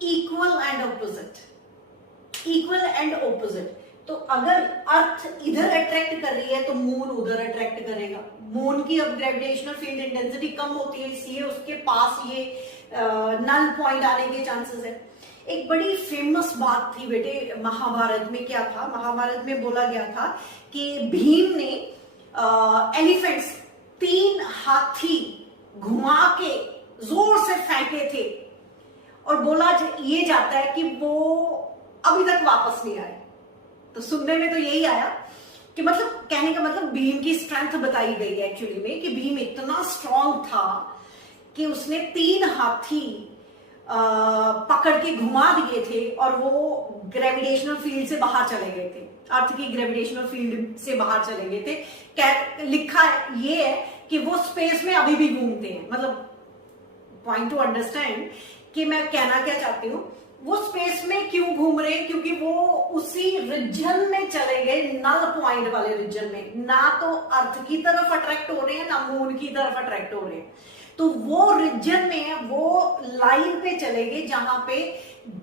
equal and opposite. Equal and opposite. तो अगर अर्थ इधर attract कर रही है तो moon उधर attract करेगा। Moon की अब ग्रेविटेशनल फील्ड इंटेंसिटी कम होती है, इसलिए उसके पास ये नल पॉइंट आने के चांसेस है। एक बड़ी फेमस बात थी बेटे महाभारत में। क्या था? महाभारत में बोला गया था कि भीम ने एलिफेंट्स 3 हाथी घुमा के जोर से फेंके थे और बोला ये जाता है कि वो अभी तक वापस नहीं आए। तो सुनने में तो यही आया कि मतलब, कहने का मतलब भीम की स्ट्रेंथ बताई गई है एक्चुअली में, कि भीम इतना स्ट्रांग था कि उसने 3 हाथी पकड़ के घुमा दिए थे और वो ग्रेविटेशनल फील्ड से बाहर चले गए थे, अर्थ की ग्रेविटेशनल फील्ड से बाहर चले गए थे। लिखा ये है कि वो स्पेस में अभी भी घूमते हैं। मतलब पॉइंट टू अंडरस्टैंड कि मैं कहना क्या चाहती हूँ, वो स्पेस में क्यों घूम रहे हैं? क्योंकि वो उसी रीजन में चले गए, नल पॉइंट वाले रीजन में। ना तो अर्थ की तरफ अट्रैक्ट हो रहे हैं, ना मून की तरफ अट्रैक्ट हो रहे हैं। तो वो रीजन में, वो लाइन पे चले गए जहां पे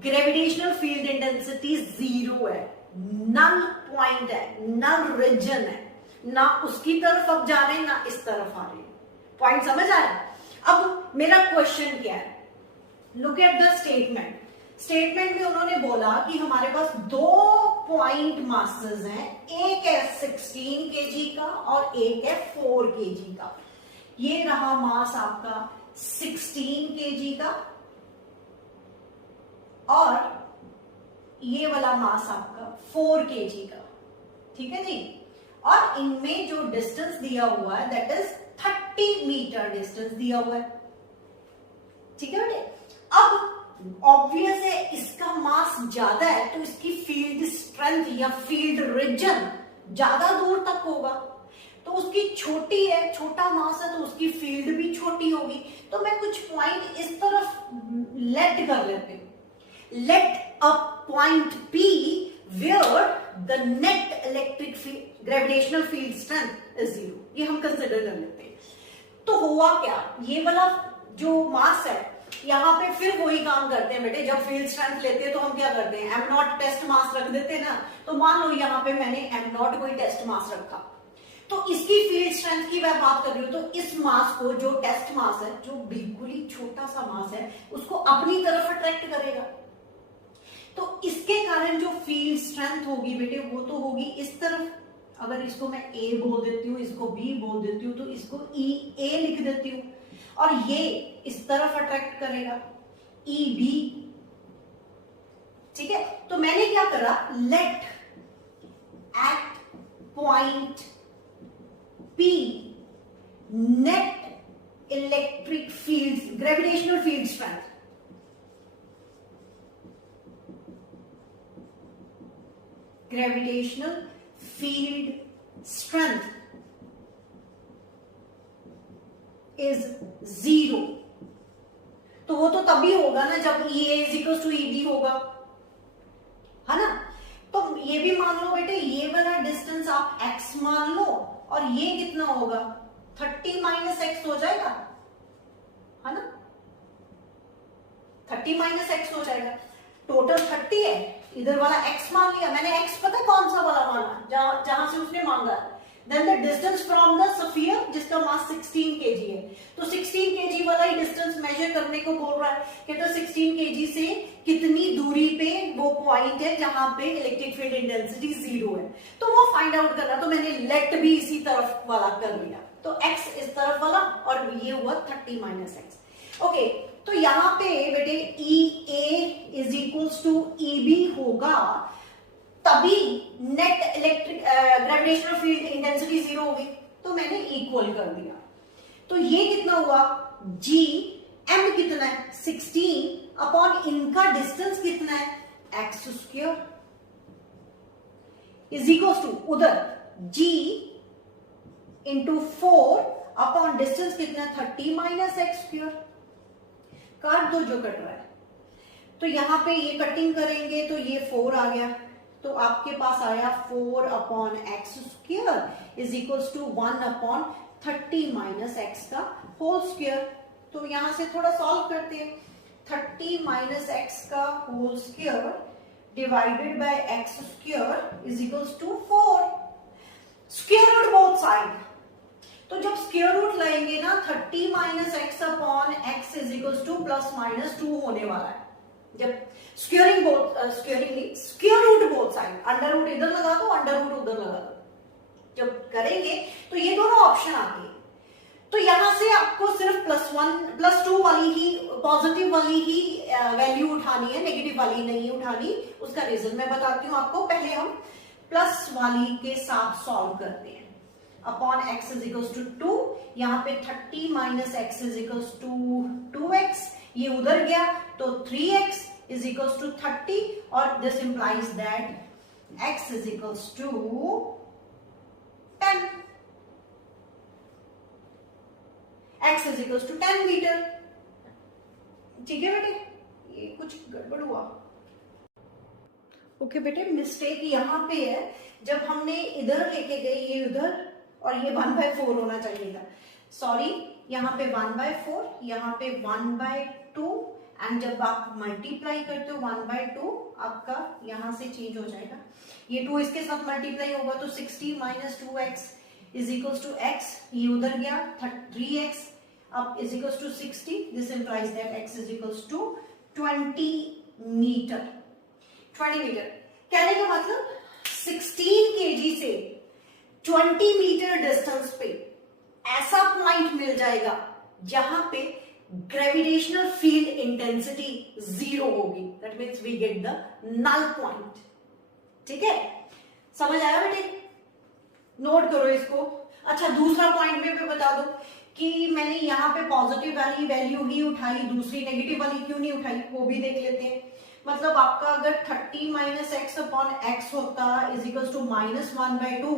ग्रेविटेशनल फील्ड इंटेंसिटी 0 है, नल पॉइंट है, नल रीजन है। ना उसकी तरफ अब जा रहे हैं, ना इस तरफ आ रहे हैं। पॉइंट समझ आया? अब मेरा क्वेश्चन क्या है? Look at the statement. Statement में उन्होंने बोला कि हमारे पास 2 पॉइंट मासेस हैं, एक है 16 kg का और एक है 4 kg का। ये रहा मास आपका 16 kg का और ये वाला मास आपका 4 kg का, ठीक है जी? और इनमें जो डिस्टेंस दिया हुआ है दैट इज 30 मीटर डिस्टेंस दिया हुआ है, ठीक है बेटे? अब ऑब्वियस है इसका मास ज्यादा है तो इसकी फील्ड स्ट्रेंथ या फील्ड रीजन ज्यादा दूर तक होगा। तो उसकी छोटी है, छोटा मास है तो उसकी फील्ड भी छोटी होगी। तो मैं कुछ पॉइंट इस तरफ लेट कर लेते हैं। Let a point P where the net electric field gravitational field strength is 0। ये हम कंसिडर कर लेते हैं। तो हुआ क्या, ये वाला जो मास है यहाँ पे फिर वही काम करते हैं बेटे, जब फील्ड स्ट्रेंथ लेते हैं तो हम क्या करते हैं, एम नॉट टेस्ट मास रख देते हैं ना। तो मान लो यहाँ पे मैंने एम नॉट कोई टेस्ट मास रखा, तो इसकी फील्ड स्ट्रेंथ की मैं बात कर रही हूं, तो इस मास को, जो टेस्ट मास है, जो बिल्कुल ही छोटा सा मास है, उसको अपनी तरफ अट्रैक्ट करेगा। तो इसके कारण जो फील्ड स्ट्रेंथ होगी बेटे वो तो होगी इस तरफ। अगर इसको मैं ए बोल देती हूँ, इसको बी बोल देती हूँ, तो इसको ई ए लिख देती हूँ, और ये इस तरफ अट्रैक्ट करेगा, ई बी। ठीक है, तो मैंने क्या करा, let at point P net electric field, gravitational field strength, gravitational field strength is 0। तो वो तो तभी होगा ना जब E A is to E B होगा, है ना। तो ये भी मान लो बेटे, ये वाला डिस्टेंस आप x मान लो, और ये कितना होगा, 30 माइनस एक्स हो जाएगा, है ना, 30 माइनस एक्स हो जाएगा। टोटल 30 है, इधर वाला x मान लिया मैंने, x पता है कौन सा वाला माना, जहां से उसने मांगा। Then the distance from the sphere जिसका मास 16 kg है, तो 16 kg वाला ही डिस्टेंस मेजर करने को बोल रहा है, कहता 16 kg से कितनी दूरी पे वो पॉइंट है जहां पे इलेक्ट्रिक फील्ड इंटेंसिटी 0 है, तो वो फाइंड आउट करना। तो मैंने लेट भी इसी तरफ वाला कर लिया, तो x इस तरफ वाला, और ये हुआ 30 माइनस एक्स। ओके, तो यहाँ पे बेटे E A is equals to E B होगा, तभी net electric gravitational field intensity 0 होगी, तो मैंने इक्वल कर दिया। तो ये कितना हुआ, जी एम कितना है 16 अपॉन इनका डिस्टेंस कितना है X square is equals to उधर जी इंटू 4 अपॉन डिस्टेंस कितना है 30 माइनस एक्स स्क्वायर। काट दो जो कट रहा है, तो यहां पे ये कटिंग करेंगे तो ये 4 आ गया, तो आपके पास आया 4 upon X square is equals to 1 upon 30 minus X का होल स्क्वायर। तो यहां से थोड़ा सॉल्व करते हैं, 30 माइनस एक्स का whole square divided by X square is equals to 4, square root both side. तो जब स्क्वायर रूट लेंगे ना, 30 minus X upon X is equals to plus minus 2 होने वाला है। जब square root both side, under root इधर लगा दो, अंडर रूट उधर लगा दो, जब करेंगे तो ये दोनों ऑप्शन आती है। तो यहां से आपको सिर्फ प्लस टू वाली ही, पॉजिटिव वाली ही वैल्यू उठानी है, नेगेटिव वाली नहीं उठानी। उसका रीजन मैं बताती हूँ आपको, पहले हम प्लस वाली के साथ सॉल्व करते हैं। Upon X is equals to 2, यहाँ पे 30 minus X is equals to 2x, ये उधर गया तो 3x इज इक्वल्स टू 30, और this implies that x is equals to 10, x is equals to 10 metre. ठीक है बेटे, ये कुछ गड़बड़ हुआ। ओके बेटे, मिस्टेक यहां पे है, जब हमने इधर लेके गए ये उधर, और ये 1/4 होना चाहिए था, सॉरी, यहाँ पे 1/4, यहाँ पे 1/2, एंड जब आप मल्टीप्लाई करते हो 1/2 आपका यहां से चेंज हो जाएगा, ये 2 इसके साथ मल्टीप्लाई होगा तो 60 minus 2x is equals to x, ये उधर गया 3x अब is equals to 60, this implies that x is equals to 20 metre. 20 metre कहने का मतलब 16 kg से 20 मीटर डिस्टेंस पे ऐसा पॉइंट मिल जाएगा जहां पे ग्रेविटेशनल फील्ड इंटेंसिटी 0 होगी, that means we get the null point. ठीक है, समझ आया बेटे, नोट करो इसको। अच्छा, दूसरा पॉइंट में मैं बता दूं कि मैंने यहाँ पे पॉजिटिव वाली वैल्यू ही उठाई, दूसरी नेगेटिव वाली क्यों नहीं उठाई, वो भी देख लेते हैं। मतलब आपका अगर 30 माइनस एक्स अपॉन एक्स होता इज इक्वल्स टू माइनस 1/2,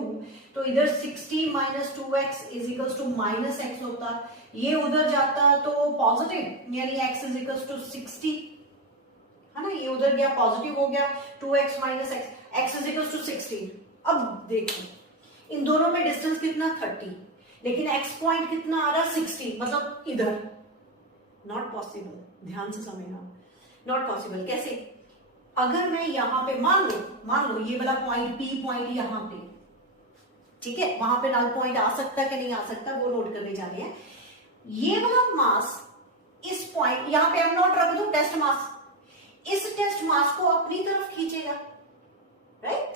तो इधर 60 minus 2x is equals to minus X होता, ये उधर जाता तो पॉजिटिव, यानी x इज इक्वल्स टू 60, है ना, ये उधर गया पॉजिटिव हो गया, 2x minus x, x is equals to 16। अब देखो इन दोनों में डिस्टेंस कितना 30, लेकिन एक्स पॉइंट कितना आ रहा है 60, मतलब इधर। नॉट पॉसिबल, ध्यान से समझना, नॉट पॉसिबल। कैसे? अगर मैं यहां पे मान लो ये वाला पॉइंट पी पॉइंट यहां पे, ठीक है, वहां पे नल पॉइंट आ सकता है कि नहीं आ सकता वो नोट करने जा रहे हैं। ये वाला मास इस पॉइंट यहां पे m0 रख दो, टेस्ट मास, इस टेस्ट मास को अपनी तरफ खींचेगा, राइट?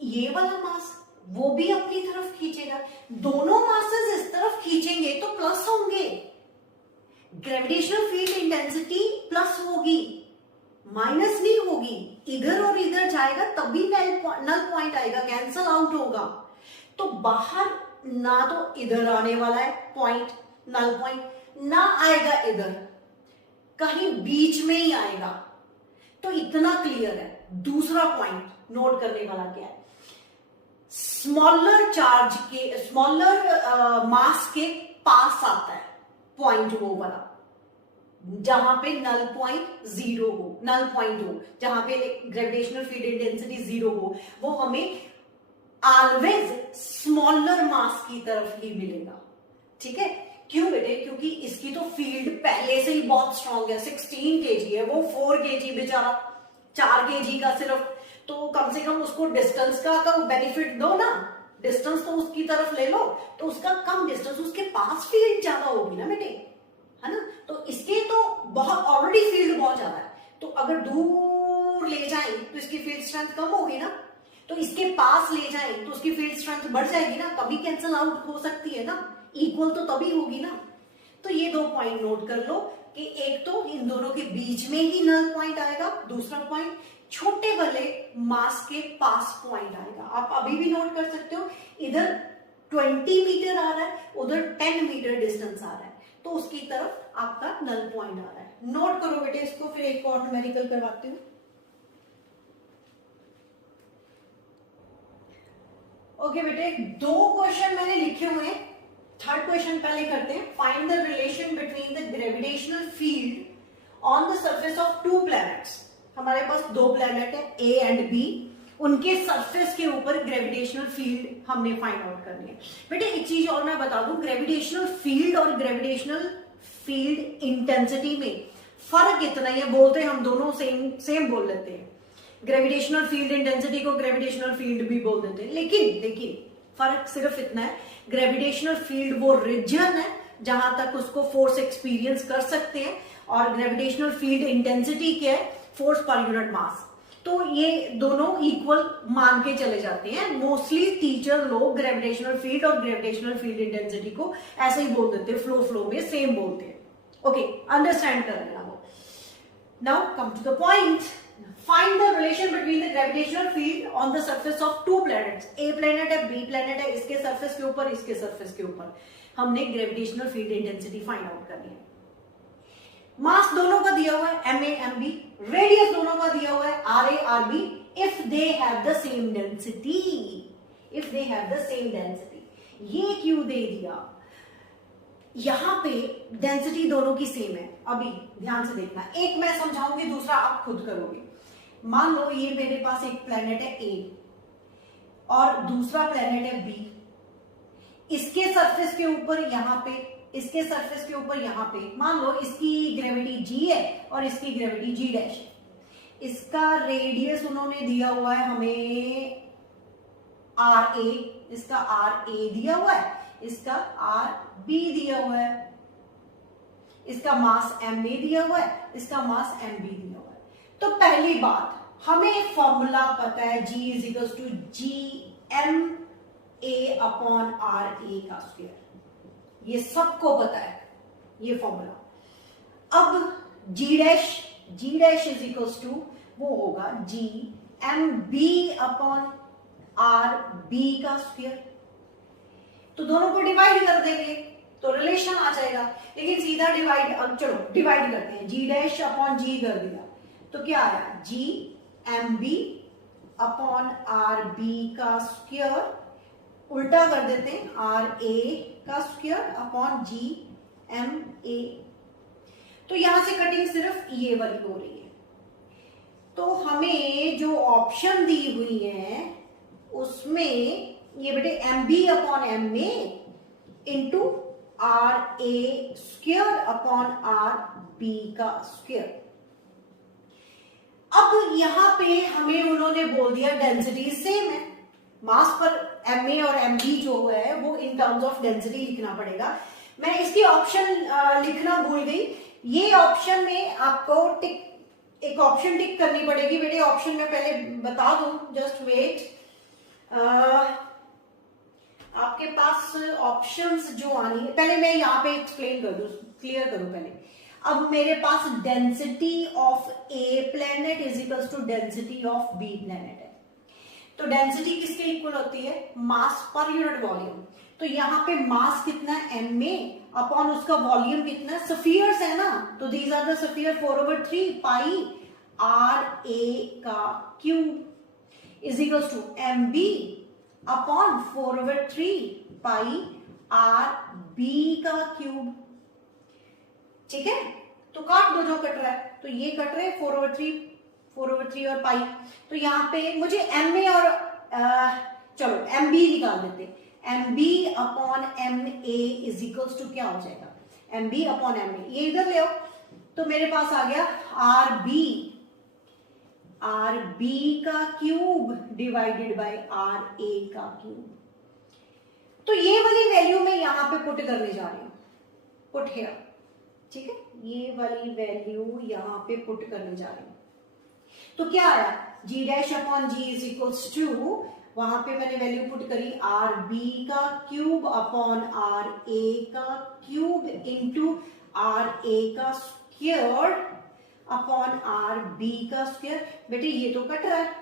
ये वाला मास वो भी अपनी तरफ खींचेगा, दोनों मासेस इस तरफ खींचेंगे तो प्लस होंगे, ग्रेविटेशनल फील्ड इंटेंसिटी प्लस होगी, माइनस नहीं होगी। इधर और इधर जाएगा तभी नल पॉइंट आएगा, कैंसल आउट होगा। तो बाहर ना तो इधर आने वाला है पॉइंट, नल पॉइंट, ना आएगा इधर, कहीं बीच में ही आएगा। तो इतना क्लियर है। दूसरा पॉइंट नोट करने वाला क्या है, स्मॉलर चार्ज के, स्मॉलर मास के पास आता है पॉइंट वो वाला, जहां पे नल पॉइंट जीरो हो, नल पॉइंट हो, जहां पे ग्रेविटेशनल फील्ड इंटेंसिटी जीरो हो, वो हमें ऑलवेज स्मॉलर मास की तरफ ही मिलेगा, ठीक है? क्यों बेटे? क्योंकि इसकी तो फील्ड पहले से ही बहुत स्ट्रांग है, 16 kg है, वो 4 kg बेचारा, 4 kg का सिर्फ, तो कम से कम उसको डिस्टेंस का तो बेनिफिट दो ना, डिस्टेंस तो उसकी तरफ ले लो, तो उसका कम डिस्टेंस, उसके पास फील्ड ज्यादा होगी ना बेटे, है ना? तो इसके तो बहुत ऑलरेडी फील्ड बहुत ज्यादा है, तो अगर दूर ले जाए तो इसकी फील्ड स्ट्रेंथ कम होगी ना, तो इसके पास ले जाए तो उसकी फील्ड स्ट्रेंथ बढ़ जाएगी ना, तभी कैंसल आउट हो सकती है ना, इक्वल तो तभी होगी ना। तो ये दो पॉइंट नोट कर लो कि एक तो इन दोनों के बीच में ही नल पॉइंट आएगा, दूसरा पॉइंट छोटे वाले मास के पास पॉइंट आएगा। आप अभी भी नोट कर सकते हो, इधर 20 मीटर आ रहा है, उधर 10 मीटर डिस्टेंस आ रहा है, तो उसकी तरफ आपका नल पॉइंट आ रहा है। नोट करो बेटे इसको, फिर एक और न्यूमेरिकल करवाती हूं। ओके बेटे, दो क्वेश्चन मैंने लिखे हुए हैं, थर्ड क्वेश्चन पहले करते हैं। Find the relation between the gravitational field on the surface of two planets. हमारे पास दो प्लैनेट है ए एंड बी, उनके सरफेस के ऊपर ग्रेविटेशनल फील्ड हमने फाइंड आउट करनी है। बेटे एक चीज और मैं बता दूं, ग्रेविटेशनल फील्ड और ग्रेविटेशनल फील्ड इंटेंसिटी में फर्क इतना ही है, बोलते हैं हम दोनों सेम बोल लेते हैं, ग्रेविटेशनल फील्ड इंटेंसिटी को ग्रेविटेशनल फील्ड भी बोल देते हैं, लेकिन फर्क सिर्फ इतना है, ग्रेविटेशनल फील्ड वो रीजन है जहां तक उसको फोर्स एक्सपीरियंस कर सकते हैं, और ग्रेविटेशनल फील्ड इंटेंसिटी क्या है, फोर्स पर यूनिट मास। तो ये दोनों इक्वल मान के चले जाते हैं। मोस्टली टीचर लोग ग्रेविटेशनल फील्ड और ग्रेविटेशनल फील्ड इंटेंसिटी को ऐसे ही बोल देते हैं, फ्लो में सेम बोलते हैं। ओके, अंडरस्टैंड कर लेना वो। Now come to the point, find the relation between the gravitational field on the surface of two planets. A planet है, बी प्लैनेट है, इसके सरफेस के ऊपर, इसके सरफेस के ऊपर हमने gravitational field intensity find out करनी है। मास दोनों का दिया हुआ है ma mb, रेडियस दोनों का दिया हुआ है ra rb, if they have the same density, if they have the same density. ये क्यों दे दिया? यहां पे डेंसिटी दोनों की सेम है। अभी ध्यान से देखना, एक मैं समझाऊंगी, दूसरा आप खुद करोगे। मान लो ये मेरे पास एक प्लेनेट है ए और दूसरा प्लेनेट है बी, इसके सरफेस के ऊपर यहां पे, इसके सरफेस के ऊपर यहां पे मान लो इसकी ग्रेविटी g है और इसकी ग्रेविटी g डैश है। इसका रेडियस उन्होंने दिया हुआ है हमें ra, इसका ra दिया हुआ है, इसका rb दिया हुआ है, इसका मास ma दिया हुआ है, इसका मास mb दिया हुआ है। तो पहली बात, हमें फॉर्मूला पता है g is to gma upon ra का स्क्वायर, ये सबको पता है ये फॉर्मूला। अब g dash is equals to वो होगा g mb अपॉन rb का स्क्वायर। तो दोनों को डिवाइड कर देंगे तो रिलेशन आ जाएगा, लेकिन सीधा डिवाइड, अब चलो डिवाइड करते हैं, g डैश अपॉन g कर दिया तो क्या आया, g mb अपॉन rb का स्क्वायर, उल्टा कर देते हैं ra का स्क्वायर अपॉन gma। तो यहां से कटिंग सिर्फ ये वाली हो रही है। तो हमें जो ऑप्शन दी हुई है उसमें ये बेटे M B upon M A into R A square upon R B का स्क्वायर। अब यहां पे हमें उन्होंने बोल दिया डेंसिटी सेम है, मास पर एम ए और एम बी जो है वो इन टर्म्स ऑफ डेंसिटी लिखना पड़ेगा। मैं इसकी ऑप्शन लिखना भूल गई। ये ऑप्शन में आपको एक ऑप्शन टिक करनी पड़ेगी बेटे। ऑप्शन में पहले बता दूं, जस्ट वेट। आपके पास ऑप्शंस जो आनी है, पहले मैं यहाँ पे एक्सप्लेन कर दूं, क्लियर करूं पहले। अब मेरे पास density of A planet is equals to density of B planet है। तो डेंसिटी किसके इक्वल होती है? मास पर यूनिट वॉल्यूम। तो यहाँ पे मास कितना है? एम ए अपॉन उसका वॉल्यूम कितना? सफियर्स है ना, तो these are the sphere 4/3 pi R A का cube is equals to M B upon 4/3 pi R B का क्यूब। ठीक है, तो काट दो जो कट रहा है। तो ये कट रहे हैं 4/3 और पाई। तो यहाँ पे मुझे एम ए और चलो एम बी निकाल देते। M B upon M A is equals to क्या हो जाएगा? M B upon M A, ये इधर ले आओ। तो मेरे पास आ गया आर बी का cube divided by R A का क्यूब। तो ये वाली वैल्यू मैं यहां पे पुट करने जा रही हूं, पुट हियर। ठीक है, ये वाली वैल्यू यहां पे पुट करने जा रही हूं। तो क्या आया? G dash upon G is equals to, वहां पे मैंने वैल्यू पुट करी आर बी का क्यूब अपॉन आर ए का क्यूब इंटू आर ए का स्क्वायर अपॉन आर बी का स्क्वायर। बेटे ये तो कट रहा है,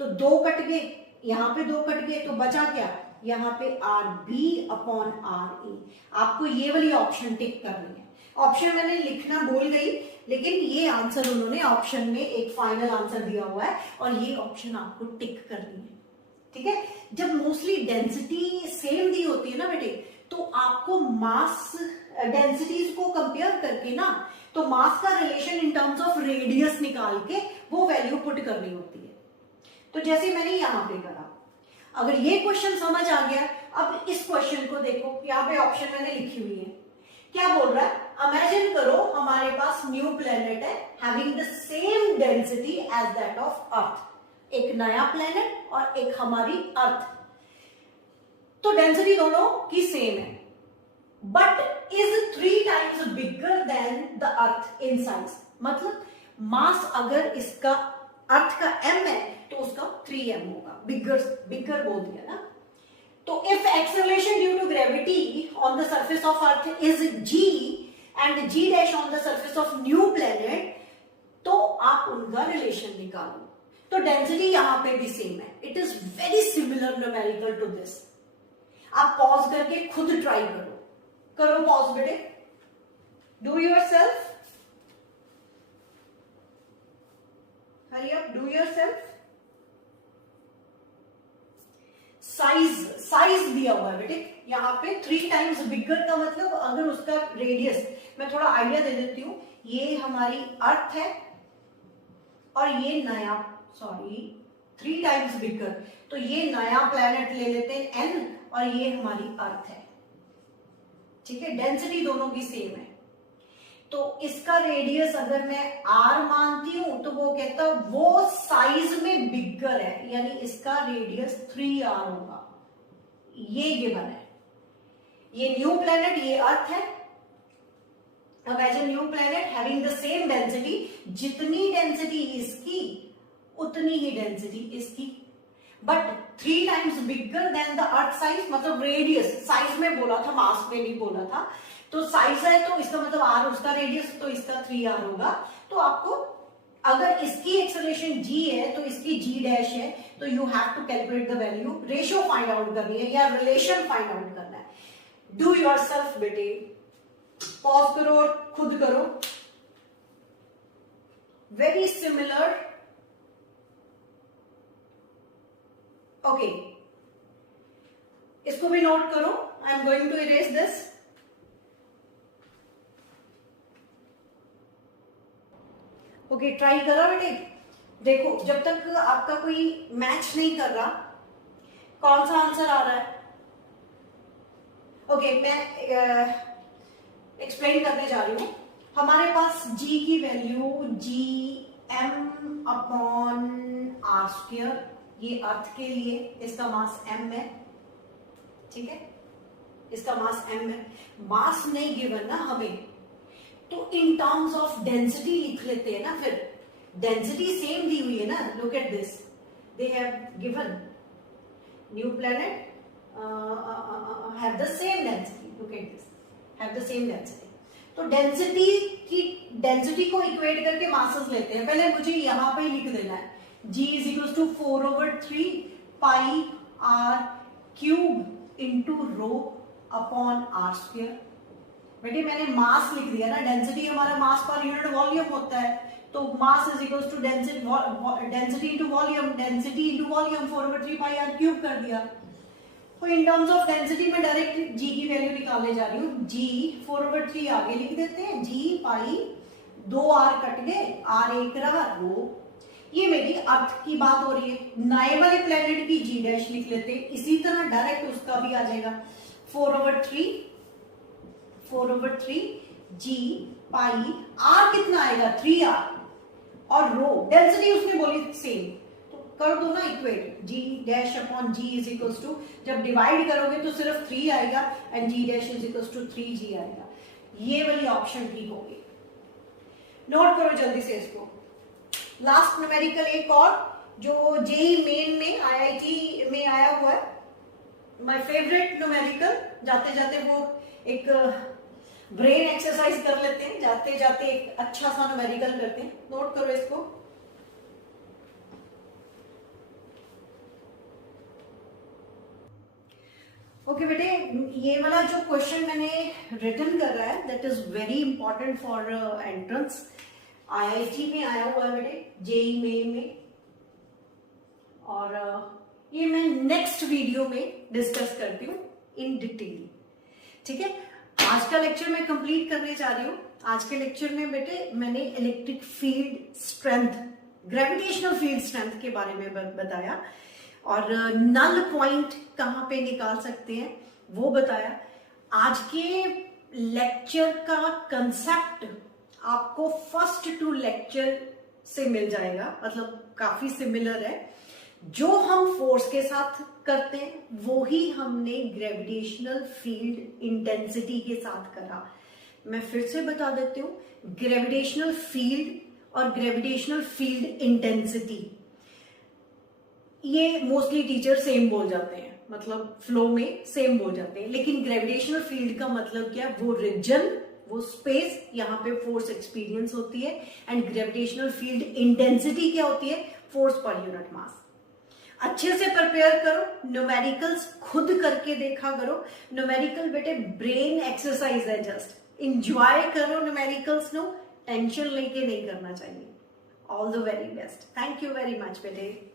तो दो कट गए, यहां पे दो कट गए, तो बचा क्या? यहाँ पे आर बी अपॉन आर ए। आपको ये वाली ऑप्शन टिक करनी है। ऑप्शन मैंने लिखना भूल गई, लेकिन ये आंसर उन्होंने ऑप्शन में एक फाइनल आंसर दिया हुआ है और ये ऑप्शन आपको टिक करनी है। ठीक है, जब मोस्टली डेंसिटी सेम दी होती है ना बेटे, तो आपको मास डेंसिटीज को कंपेयर करके ना, तो मास का relation in terms of radius निकाल के वो वैल्यू पुट करनी होती है। तो जैसे मैंने यहां पे करा, अगर ये क्वेश्चन समझ आ गया, अब इस क्वेश्चन को देखो, यहाँ पे ऑप्शन मैंने लिखी हुई है। क्या बोल रहा है? इमेजिन करो हमारे पास न्यू प्लेनेट है having the same density as that of earth. एक नया प्लेनेट और एक हमारी अर्थ, तो डेंसिटी दोनों की सेम है, but is 3 times bigger than the earth in size. मतलब मास अगर इसका अर्थ का m है तो उसका 3m होगा। बिगर बोल दिया ना। तो if acceleration due to gravity on the surface of earth is g and g dash on the surface of new planet, तो आप उनका रिलेशन निकालो। तो डेंसिटी यहां पे भी सेम है। It is very similar numerical to this. आप पॉज करके खुद ट्राई करो पॉज बेटे, do yourself, hurry up, do yourself. Size दिया हुआ है बेटे यहाँ पे 3 टाइम्स बिगर का मतलब अगर उसका रेडियस, मैं थोड़ा आइडिया दे देती हूं। ये हमारी अर्थ है और ये नया, 3 टाइम्स बिगर, तो ये नया प्लैनेट ले लेते हैं n और ये हमारी अर्थ है। ठीक है, डेंसिटी दोनों की सेम है। तो इसका रेडियस अगर मैं r मानती हूं तो वो कहता वो साइज में बिगर है, यानी इसका रेडियस 3r होगा। ये गिवन है। ये न्यू प्लैनेट, ये अर्थ है। Imagine new planet having the same density, जितनी डेंसिटी इसकी उतनी ही डेंसिटी इसकी, but 3 times bigger than the earth size. मतलब रेडियस, साइज में बोला था, मास में नहीं बोला था। तो साइज है तो इसका मतलब r उसका रेडियस, तो इसका 3r होगा। तो आपको अगर इसकी एक्सेलरेशन g है तो इसकी g डैश है, तो you have to calculate the value, ratio find out करनी है या रिलेशन फाइंड आउट करना है। डू योरसेल्फ बेटे, पॉज करो और खुद करो। Very similar. ओके, इसको भी नोट करो। I am going to erase this. Okay, try करो बेटे। देखो, जब तक आपका कोई मैच नहीं कर रहा कौन सा आंसर आ रहा है? ओके, मैं एक्सप्लेन करने जा रही हूं। हमारे पास g की value gm upon R square, ये अर्थ के लिए इसका मास m है, ठीक है, इसका मास m है। मास नहीं गिवन ना हमें, तो इन टर्म्स ऑफ डेंसिटी लिख लेते हैं ना। फिर डेंसिटी सेम दी हुई है ना, look at this, they have given new planet have the same density, look at this, have the same density। तो डेंसिटी को इक्वेट करके मासेस लेते हैं। पहले मुझे यहां पे लिख देना है g is equals to 4/3 pi r cube into rho upon R square. बेटे मैंने मास लिख दिया ना, डेंसिटी हमारा मास पर यूनिट वॉल्यूम होता है, तो mass is equals to density into volume, density into volume 4/3 pi r cube कर दिया। तो इन टर्म्स ऑफ डेंसिटी में डायरेक्ट g की वैल्यू निकालने जा रही हूँ। g 4/3 आगे लिख देते हैं, g पाई 2r कट गए, r एक रहा, रो। ये मेरी अर्थ की बात हो रही है। नए वाले प्लेनेट की g डैश लिख लेते हैं, इसी तरह डायरेक्ट उसका भी आ जाएगा 4/3 g पाई r कितना आएगा 3r, और रो डेंसिटी उसने बोली सेम, कर दो ना equate, g dash upon g is equals to, जब डिवाइड करोगे तो सिर्फ 3 आएगा and g dash is equals to 3g आएगा। ये वाली ऑप्शन ठीक होगी, नोट करो जल्दी से इसको। लास्ट न्यूमेरिकल एक और जो जेई मेन में आईआईटी में आया हुआ है, माय फेवरेट न्यूमेरिकल। जाते जाते वो एक ब्रेन एक्सरसाइज कर लेते हैं, जाते जाते एक अच्छा सा न्यूमेरिकल करते हैं, नोट करो इसको। ओके बेटे, ये वाला जो क्वेश्चन मैंने रिटन कर रहा है that is very important for entrance. IIT में आया हुआ है बेटे, जेई मेन में, और ये मैं नेक्स्ट वीडियो में डिस्कस करती हूँ इन डिटेल, ठीक है। आज का लेक्चर मैं कंप्लीट करने जा रही हूँ। आज के लेक्चर में बेटे मैंने electric field strength, gravitational field strength के बारे में बताया, और नल पॉइंट कहां पे निकाल सकते हैं वो बताया। आज के लेक्चर का कंसेप्ट आपको फर्स्ट 2 लेक्चर से मिल जाएगा, मतलब काफी सिमिलर है। जो हम फोर्स के साथ करते हैं वो ही हमने ग्रेविटेशनल फील्ड इंटेंसिटी के साथ करा। मैं फिर से बता देती हूँ, ग्रेविटेशनल फील्ड और ग्रेविटेशनल फील्ड इंटेंसिटी ये मोस्टली टीचर सेम बोल जाते हैं, मतलब फ्लो में सेम बोल जाते हैं, लेकिन ग्रेविटेशनल फील्ड का मतलब क्या, वो रीजन, वो स्पेस, यहाँ पे फोर्स एक्सपीरियंस होती है, एंड ग्रेविटेशनल फील्ड इंटेंसिटी क्या होती है, फोर्स पर यूनिट मास। अच्छे से प्रिपेयर करो, न्यूमेरिकल्स खुद करके देखा करो। न्यूमेरिकल बेटे ब्रेन एक्सरसाइज है, जस्ट इंजॉय करो न्यूमेरिकल्स नो, टेंशन लेके नहीं करना चाहिए। All the very best, thank you very much बेटे।